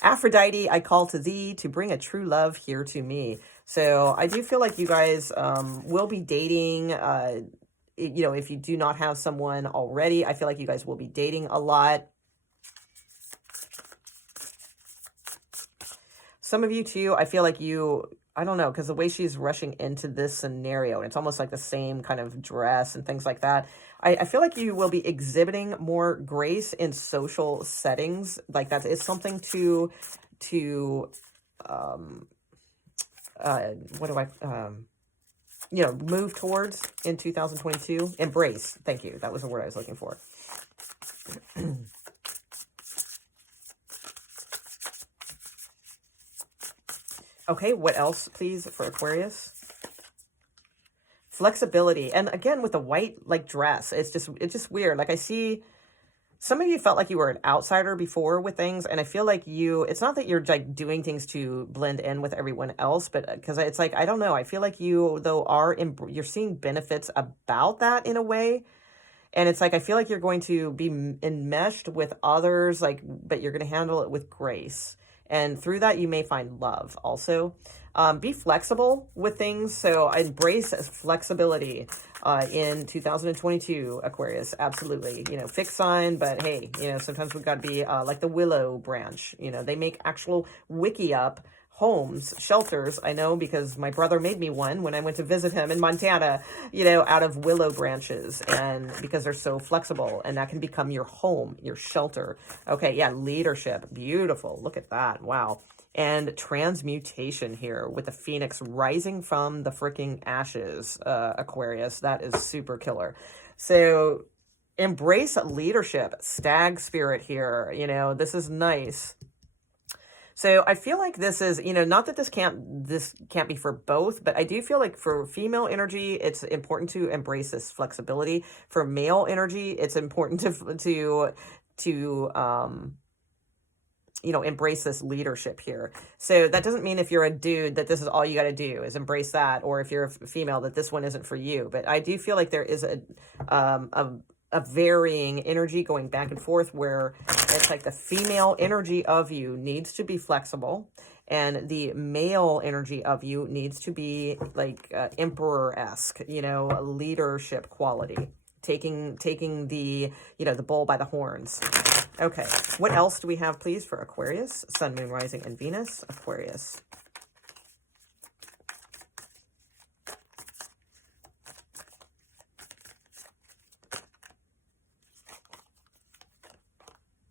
Aphrodite, I call to thee to bring a true love here to me. So I do feel like you guys will be dating, you know, if you do not have someone already, I feel like you guys will be dating a lot. Some of you too, I feel like I don't know, because the way she's rushing into this scenario, and it's almost like the same kind of dress and things like that. I feel like you will be exhibiting more grace in social settings. Like that is something to what do I, you know, move towards in 2022. Embrace. Thank you. That was the word I was looking for. Okay, what else, please, for Aquarius? Flexibility. And again, with the white, like, dress, it's just weird. Like, I see some of you felt like you were an outsider before with things, and I feel like it's not that you're, like, doing things to blend in with everyone else, but because it's like, I don't know, I feel like you, though, you're seeing benefits about that in a way. And it's like, I feel like you're going to be enmeshed with others, like, but you're going to handle it with grace. And through that, you may find love also. Be flexible with things. So embrace flexibility in 2022, Aquarius. Absolutely. You know, fixed sign, but hey, you know, sometimes we've got to be like the willow branch. You know, they make actual wiki up homes, shelters. I know because my brother made me one when I went to visit him in Montana, you know, out of willow branches, and because they're so flexible, and that can become your home, your shelter. Okay, yeah, leadership. Beautiful. Look at that. Wow. And transmutation here with the phoenix rising from the freaking ashes, Aquarius. That is super killer. So embrace leadership, stag spirit here. You know, this is nice. So I feel like this is, you know, not that this can't be for both, but I do feel like for female energy, it's important to embrace this flexibility. For male energy, it's important to you know, embrace this leadership here. So that doesn't mean if you're a dude that this is all you got to do is embrace that, or if you're a female that this one isn't for you. But I do feel like there is a varying energy going back and forth, where it's like the female energy of you needs to be flexible, and the male energy of you needs to be like emperor-esque, you know, leadership quality, taking the, you know, the bull by the horns. Okay, what else do we have, please, for Aquarius? Sun, Moon, Rising, and Venus. Aquarius.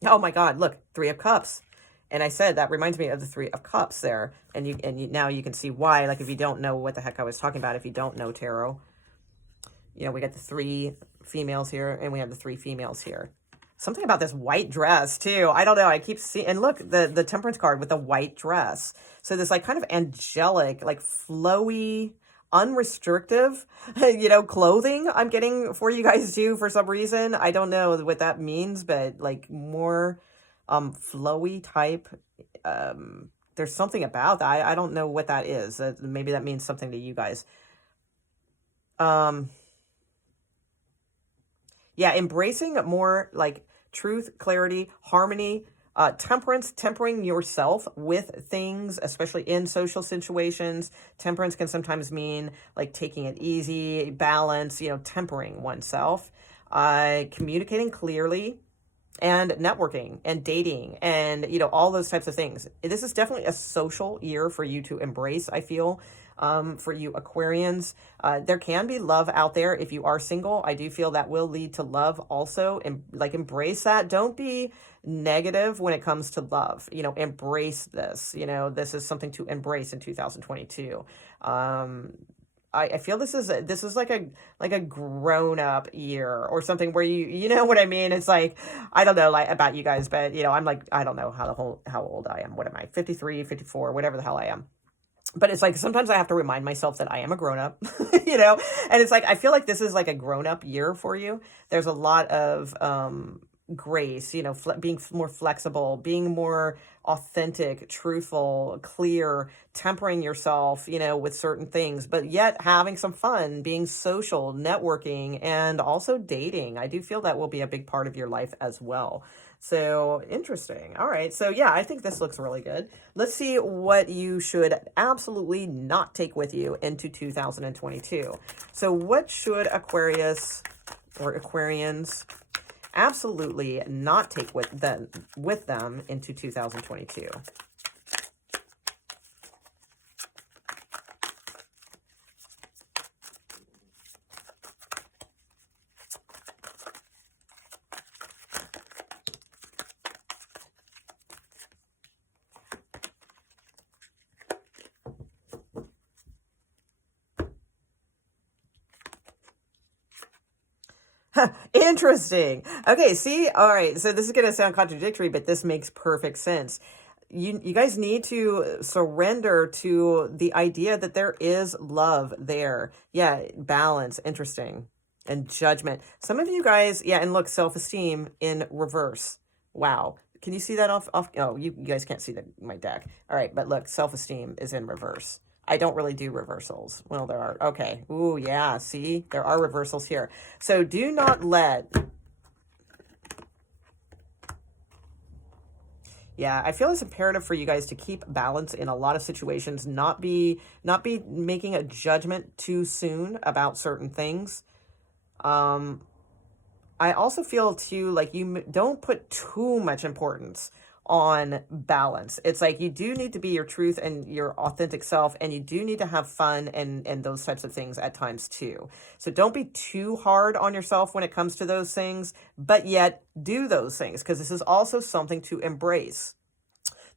Oh my God, look, Three of Cups. And I said that reminds me of the Three of Cups there. And you now you can see why, like, if you don't know what the heck I was talking about, if you don't know tarot. You know, we got the 3 females here, and we have the 3 females here. Something about this white dress too. I don't know. I keep seeing, and look, the Temperance card with the white dress. So this like kind of angelic, like flowy, unrestrictive, you know, clothing I'm getting for you guys too for some reason. I don't know what that means, but like more flowy type. There's something about that. I don't know what that is. Maybe that means something to you guys. Yeah, embracing more like truth, clarity, harmony, temperance, tempering yourself with things, especially in social situations. Temperance can sometimes mean like taking it easy, balance, you know, tempering oneself, communicating clearly, and networking and dating and, you know, all those types of things. This is definitely a social year for you to embrace, I feel. For you Aquarians, there can be love out there. If you are single, I do feel that will lead to love also, and like embrace that. Don't be negative when it comes to love, you know, embrace this, you know, this is something to embrace in 2022. I feel this is like a grown-up year or something, where you know what I mean? It's like, I don't know like about you guys, but you know, I'm like, I don't know how old I am. What am I? 53, 54, whatever the hell I am. But it's like, sometimes I have to remind myself that I am a grown-up, you know? And it's like, I feel like this is like a grown-up year for you. There's a lot of grace, you know, being more flexible, being more authentic, truthful, clear, tempering yourself, you know, with certain things, but yet having some fun, being social, networking, and also dating. I do feel that will be a big part of your life as well. So interesting. All right. So yeah, I think this looks really good. Let's see what you should absolutely not take with you into 2022. So what should Aquarius or Aquarians absolutely not take with them into 2022? Interesting. Okay, see? All right. So this is going to sound contradictory, but this makes perfect sense. You guys need to surrender to the idea that there is love there. Yeah, balance, interesting. And judgment. Some of you guys, yeah, and look, self-esteem in reverse. Wow. Can you see that off? Oh, you guys can't see my deck. All right, but look, self-esteem is in reverse. I don't really do reversals. Well, there are. Okay. Ooh, yeah. See, there are reversals here. So do not let... Yeah, I feel it's imperative for you guys to keep balance in a lot of situations, not be making a judgment too soon about certain things. I also feel too like you don't put too much importance on balance. It's like you do need to be your truth and your authentic self, and you do need to have fun and those types of things at times too. So don't be too hard on yourself when it comes to those things, but yet do those things, because this is also something to embrace.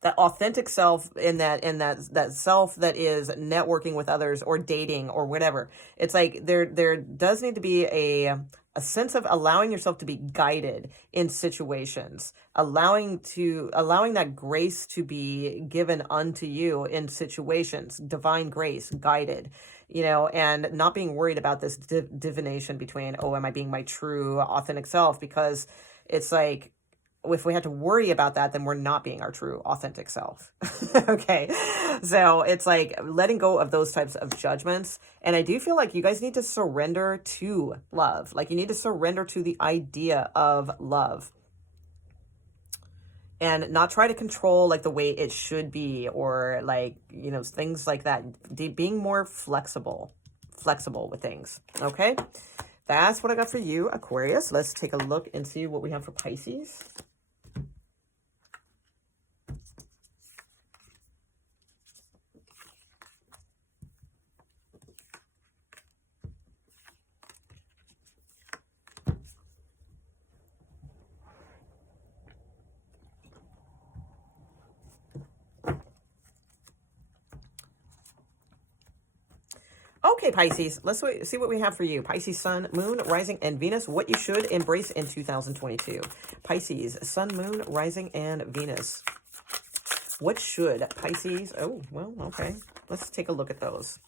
That authentic self, in that self that is networking with others or dating or whatever. It's like there does need to be a sense of allowing yourself to be guided in situations, allowing that grace to be given unto you in situations, divine grace, guided, you know, and not being worried about this divination between, oh, am I being my true authentic self? Because it's like, if we had to worry about that, then we're not being our true authentic self. Okay. So it's like letting go of those types of judgments. And I do feel like you guys need to surrender to love. Like you need to surrender to the idea of love and not try to control like the way it should be, or like, you know, things like that. Being more flexible with things. Okay. That's what I got for you, Aquarius. Let's take a look and see what we have for Pisces. Okay, Pisces, let's see what we have for you. Pisces, Sun, Moon, Rising, and Venus. What you should embrace in 2022. Pisces, Sun, Moon, Rising, and Venus. What should Pisces... Oh, well, okay. Let's take a look at those.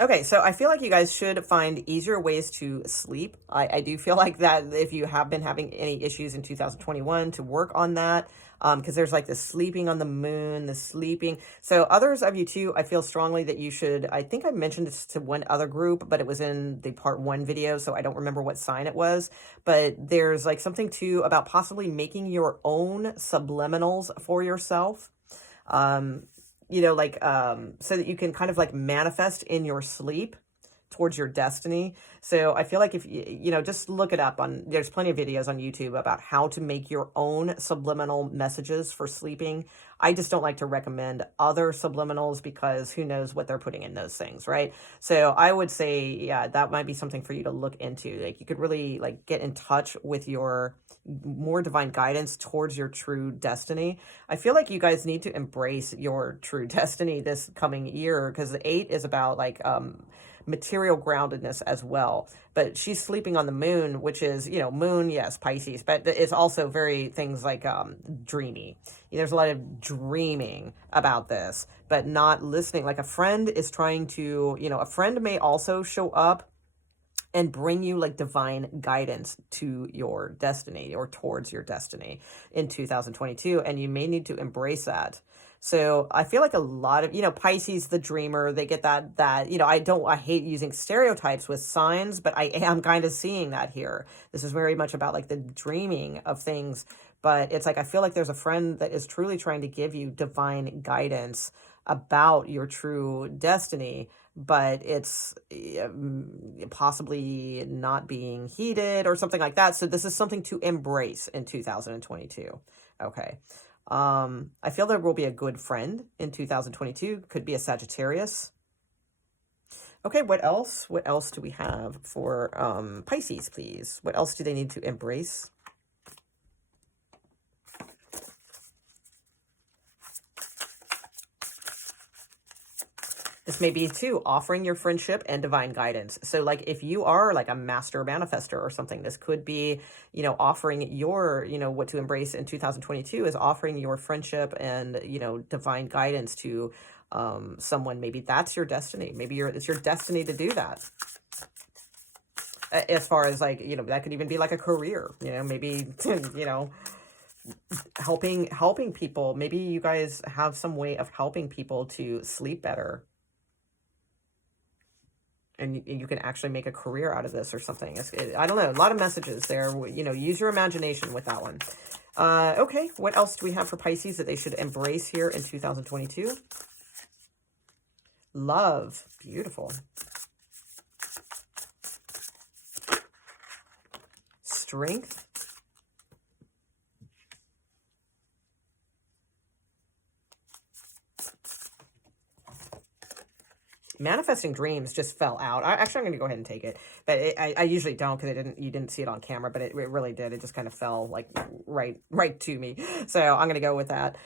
Okay, so I feel like you guys should find easier ways to sleep. I do feel like that if you have been having any issues in 2021, to work on that, because there's like the sleeping on the moon, the sleeping. So others of you too, I feel strongly that you should, I think I mentioned this to one other group, but it was in the part 1 video, so I don't remember what sign it was, but there's like something too about possibly making your own subliminals for yourself. You know, like, so that you can kind of like manifest in your sleep towards your destiny. So I feel like if you know, just look it up on, there's plenty of videos on YouTube about how to make your own subliminal messages for sleeping. I just don't like to recommend other subliminals because who knows what they're putting in those things, right? So I would say, yeah, that might be something for you to look into. Like you could really like get in touch with your more divine guidance towards your true destiny. I feel like you guys need to embrace your true destiny this coming year, because the 8 is about like material groundedness as well. But she's sleeping on the moon, which is, you know, moon, yes, Pisces, but it's also very things like dreamy. You know, there's a lot of dreaming about this, but not listening. Like a friend is trying to, you know, a friend may also show up and bring you like divine guidance to your destiny or towards your destiny in 2022. And you may need to embrace that. So I feel like a lot of, you know, Pisces, the dreamer, they get that, you know, I hate using stereotypes with signs, but I am kind of seeing that here. This is very much about like the dreaming of things, but it's like, I feel like there's a friend that is truly trying to give you divine guidance about your true destiny, but it's possibly not being heeded or something like that. So this is something to embrace in 2022. Okay. I feel there will be a good friend in 2022. Could be a Sagittarius. Okay, what else? What else do we have for Pisces, please? What else do they need to embrace? This may be too offering your friendship and divine guidance. So like if you are like a master manifester or something, this could be, you know, offering your, you know, what to embrace in 2022 is offering your friendship and, you know, divine guidance to someone. Maybe that's your destiny. Maybe it's your destiny to do that. As far as like, you know, that could even be like a career, you know, maybe, you know, helping people. Maybe you guys have some way of helping people to sleep better. And you can actually make a career out of this or something. I don't know. A lot of messages there. You know, use your imagination with that one. Okay, what else do we have for Pisces that they should embrace here in 2022? Love. Beautiful. Strength. Manifesting dreams just fell out. Actually, I'm going to go ahead and take it. But I usually don't because you didn't see it on camera, but it really did. It just kind of fell like right to me. So I'm going to go with that.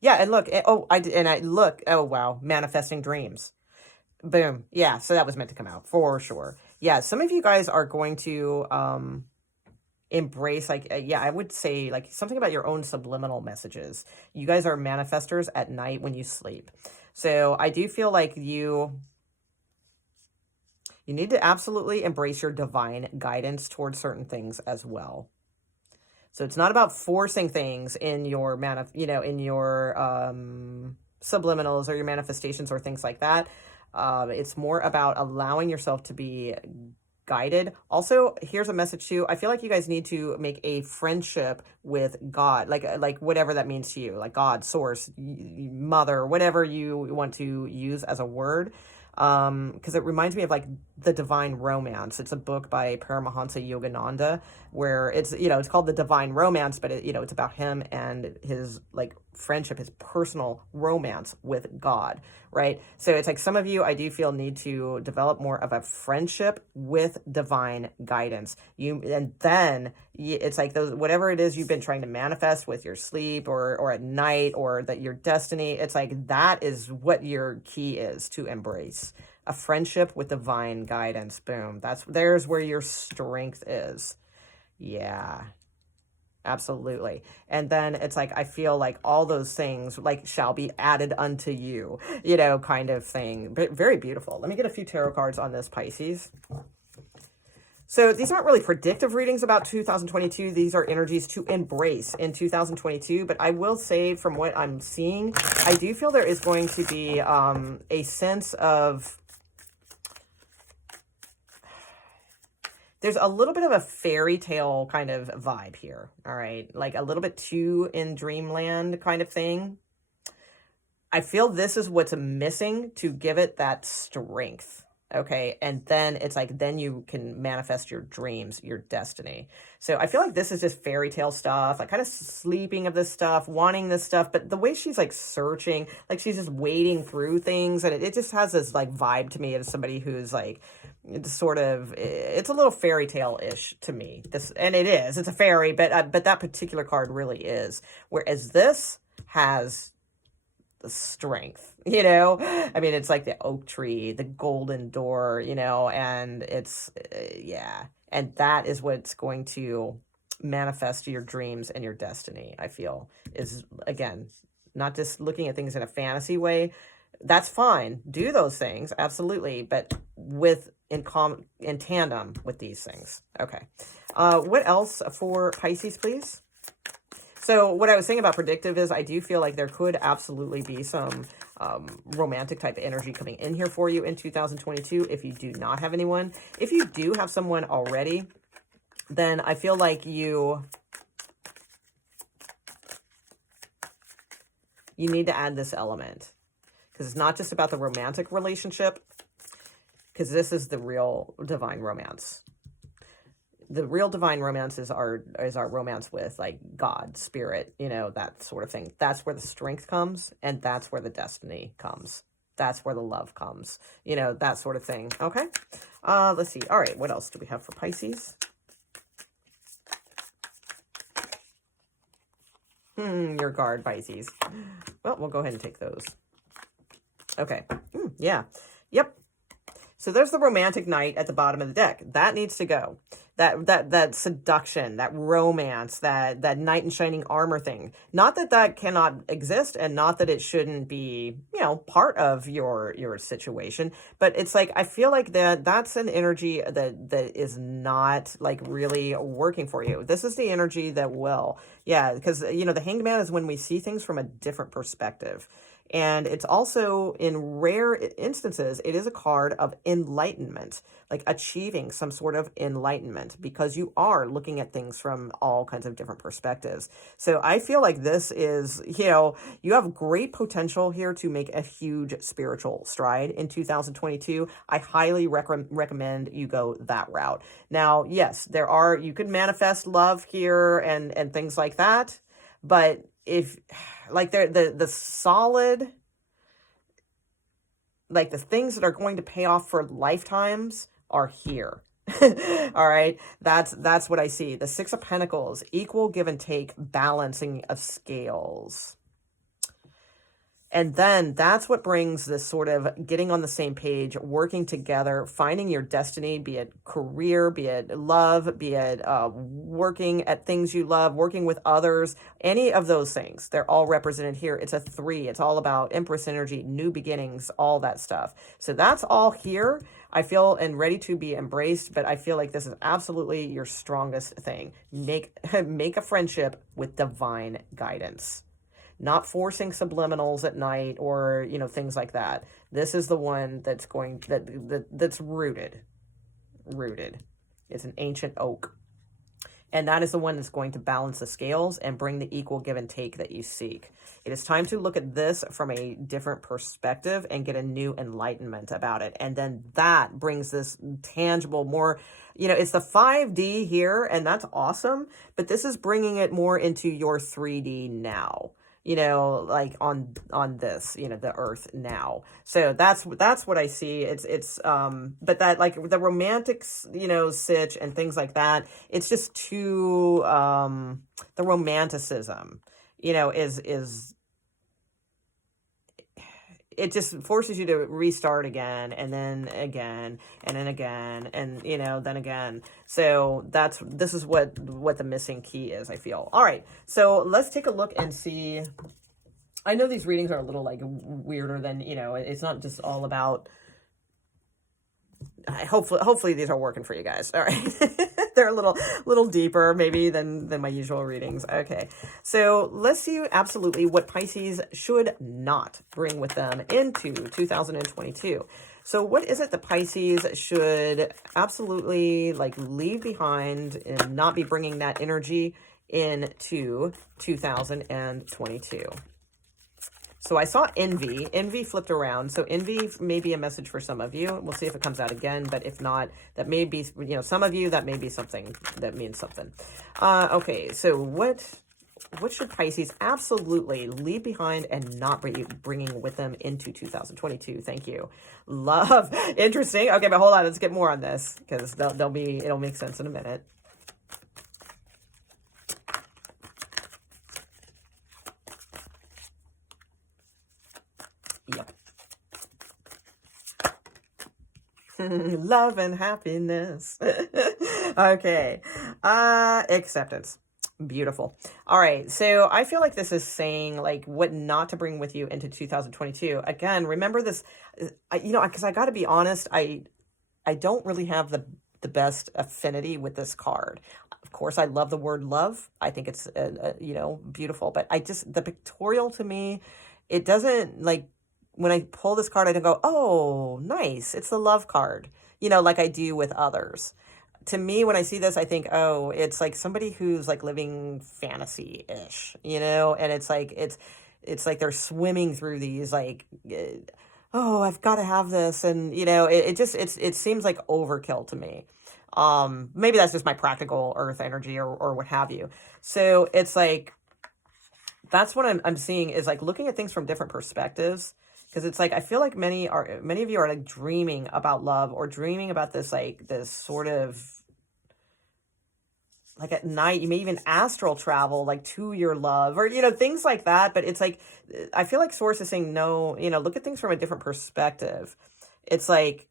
Yeah, and look. Oh wow. Manifesting dreams. Boom. Yeah, so that was meant to come out for sure. Yeah, some of you guys are going to embrace, like, yeah, I would say like something about your own subliminal messages. You guys are manifestors at night when you sleep. So I do feel like you need to absolutely embrace your divine guidance towards certain things as well. So it's not about forcing things in your in your subliminals or your manifestations or things like that. It's more about allowing yourself to be guided. Also, here's a message too. I feel like you guys need to make a friendship with God, like whatever that means to you, like God, source, mother, whatever you want to use as a word. Because it reminds me of like The Divine Romance. It's a book by Paramahansa Yogananda where it's called The Divine Romance, but it's about him and his like friendship, his personal romance with God, right? So it's like some of you, I do feel, need to develop more of a friendship with divine guidance. And then it's like those, whatever it is you've been trying to manifest with your sleep or at night, or that your destiny, it's like that is what your key is to embrace. A friendship with divine guidance. Boom. There's where your strength is. Yeah. Absolutely. And then it's like, I feel like all those things like shall be added unto you, kind of thing. But very beautiful. Let me get a few tarot cards on this, Pisces. So these aren't really predictive readings about 2022. These are energies to embrace in 2022. But I will say, from what I'm seeing, I do feel there is going to be a sense of, there's a little bit of a fairy tale kind of vibe here, all right? Like a little bit too in dreamland kind of thing. I feel this is what's missing to give it that strength, okay? And then it's like, then you can manifest your dreams, your destiny. So I feel like this is just fairy tale stuff, like kind of sleeping of this stuff, wanting this stuff, but the way she's like searching, like she's just wading through things, and it just has this like vibe to me of somebody who's like, it's a little fairy tale-ish to me. And it's a fairy, but that particular card really is. Whereas this has the strength, I mean, it's like the oak tree, the golden door, and it's, yeah. And that is what's going to manifest your dreams and your destiny, I feel, is, again, not just looking at things in a fantasy way. That's fine. Do those things, absolutely, but in tandem with these things. Okay. What else for Pisces, please? So what I was saying about predictive is I do feel like there could absolutely be some romantic type energy coming in here for you in 2022 if you do not have anyone. If you do have someone already, then I feel like you need to add this element. Because it's not just about the romantic relationship, because this is the real divine romance. The real divine romance is our romance with like God, spirit, that sort of thing. That's where the strength comes, and that's where the destiny comes. That's where the love comes, that sort of thing. Okay. Let's see. All right. What else do we have for Pisces? Your guard, Pisces. Well, we'll go ahead and take those. Okay. Yeah. Yep. So there's the romantic knight at the bottom of the deck. That needs to go. That seduction, that romance, that knight in shining armor thing. Not that cannot exist, and not that it shouldn't be, part of your situation. But it's like, I feel like that's an energy that is not like really working for you. This is the energy that will. Yeah, because, the Hanged Man is when we see things from a different perspective. And it's also, in rare instances, it is a card of enlightenment, like achieving some sort of enlightenment, because you are looking at things from all kinds of different perspectives. So I feel like this is, you have great potential here to make a huge spiritual stride in 2022. I highly recommend you go that route. Now, yes, you could manifest love here and things like that, but if like the solid, like the things that are going to pay off for lifetimes are here. All right. That's what I see. The Six of Pentacles, equal give and take, balancing of scales. And then that's what brings this sort of getting on the same page, working together, finding your destiny, be it career, be it love, be it working at things you love, working with others, any of those things. They're all represented here. It's a 3. It's all about Empress energy, new beginnings, all that stuff. So that's all here. I feel and ready to be embraced, but I feel like this is absolutely your strongest thing. Make a friendship with divine guidance. Not forcing subliminals at night or, you know, things like that. This is the one that's that's rooted. It's an ancient oak. And that is the one that's going to balance the scales and bring the equal give and take that you seek. It is time to look at this from a different perspective and get a new enlightenment about it. And then that brings this tangible, more, you know, it's the 5D here, and that's awesome. But this is bringing it more into your 3D now. You know, like on this, you know, the earth now. So that's what I see. It's but that, like, the romantics, you know, sitch and things like that, it's just too, the romanticism, you know, is it just forces you to restart again, and then again, and then again, and, you know, then again. So this is what the missing key is, I feel. All right, so let's take a look and see. I know these readings are a little, like, weirder than, you know, it's not just all about, hopefully these are working for you guys. All right. They're a little deeper maybe than my usual readings. Okay. So let's see absolutely what Pisces should not bring with them into 2022. So what is it that Pisces should absolutely, like, leave behind and not be bringing that energy into 2022? So I saw envy. Envy flipped around. So envy may be a message for some of you. We'll see if it comes out again. But if not, that may be, you know, some of you, that may be something that means something. Okay, so what should Pisces absolutely leave behind and not be bringing with them into 2022? Thank you. Love. Interesting. Okay, but hold on. Let's get more on this, because it'll make sense in a minute. Yep. Love and happiness. Okay. Acceptance. Beautiful. All right. So I feel like this is saying, like, what not to bring with you into 2022. Again, remember this, you know, because I got to be honest, I don't really have the best affinity with this card. Of course, I love the word love. I think it's, you know, beautiful, but the pictorial to me, it doesn't, like, when I pull this card, I don't go, oh, nice, it's the love card, you know, like I do with others. To me, when I see this, I think, oh, it's like somebody who's, like, living fantasy-ish, you know, and it's like like they're swimming through these, like, oh, I've got to have this, and, you know, it seems like overkill to me. Maybe that's just my practical earth energy or what have you. So it's like, that's what I'm seeing, is, like, looking at things from different perspectives. Because it's like, I feel like many of you are, like, dreaming about love, or dreaming about this, like, this sort of, like, at night, you may even astral travel, like, to your love, or, you know, things like that. But it's like, I feel like Source is saying, no, you know, look at things from a different perspective. It's like,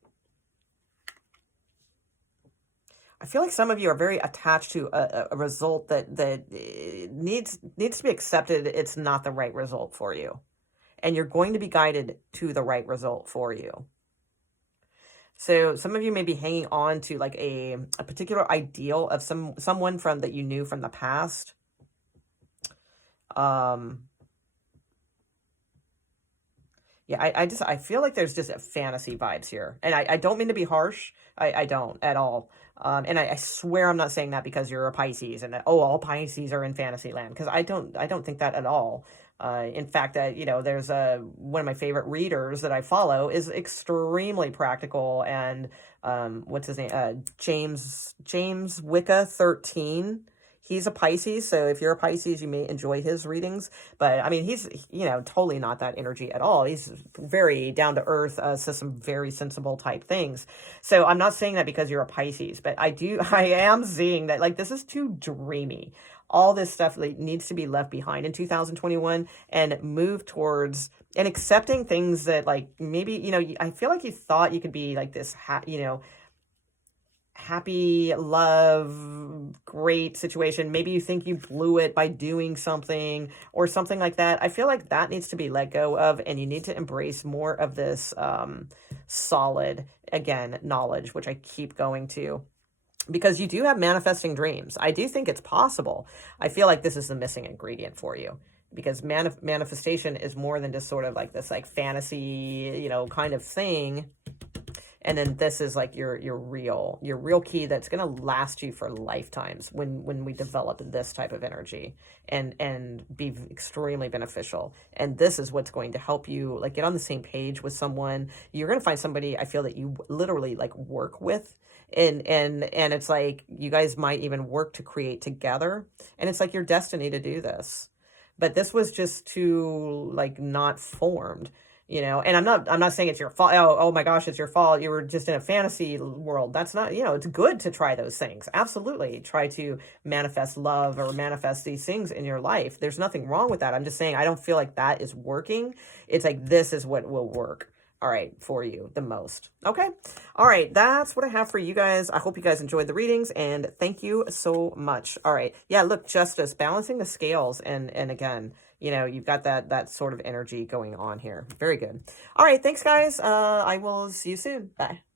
I feel like some of you are very attached to a result that needs to be accepted. It's not the right result for you. And you're going to be guided to the right result for you. So some of you may be hanging on to, like, a particular ideal of someone that you knew from the past. Yeah, I feel like there's just fantasy vibes here. And I don't mean to be harsh. I don't at all. And I swear I'm not saying that because you're a Pisces and all Pisces are in fantasy land, because I don't think that at all. In fact, you know, there's one of my favorite readers that I follow is extremely practical, and what's his name? James Wicca 13. He's a Pisces, so if you're a Pisces, you may enjoy his readings. But I mean, he's, you know, totally not that energy at all. He's very down to earth, says some very sensible type things. So I'm not saying that because you're a Pisces, but I am seeing that like this is too dreamy. All this stuff like, needs to be left behind in 2021 and move towards and accepting things that like maybe, you know, I feel like you thought you could be like this, you know, happy, love, great situation. Maybe you think you blew it by doing something or something like that. I feel like that needs to be let go of, and you need to embrace more of this solid, again, knowledge, which I keep going to. Because you do have manifesting dreams. I do think it's possible. I feel like this is the missing ingredient for you. Because manifestation is more than just sort of like this like fantasy, you know, kind of thing. And then this is like your real key that's going to last you for lifetimes when we develop this type of energy and be extremely beneficial. And this is what's going to help you like get on the same page with someone. You're going to find somebody I feel that you literally like work with. And it's like you guys might even work to create together. And it's like your destiny to do this. But this was just too like not formed. You know, and I'm not saying it's your fault. Oh my gosh, it's your fault. You were just in a fantasy world. That's not, you know, it's good to try those things. Absolutely. Try to manifest love or manifest these things in your life. There's nothing wrong with that. I'm just saying, I don't feel like that is working. It's like, this is what will work. All right, for you the most. Okay. All right. That's what I have for you guys. I hope you guys enjoyed the readings and thank you so much. All right. Yeah. Look, justice, balancing the scales. And again, you know, you've got that sort of energy going on here. Very good. All right. Thanks guys. I will see you soon. Bye.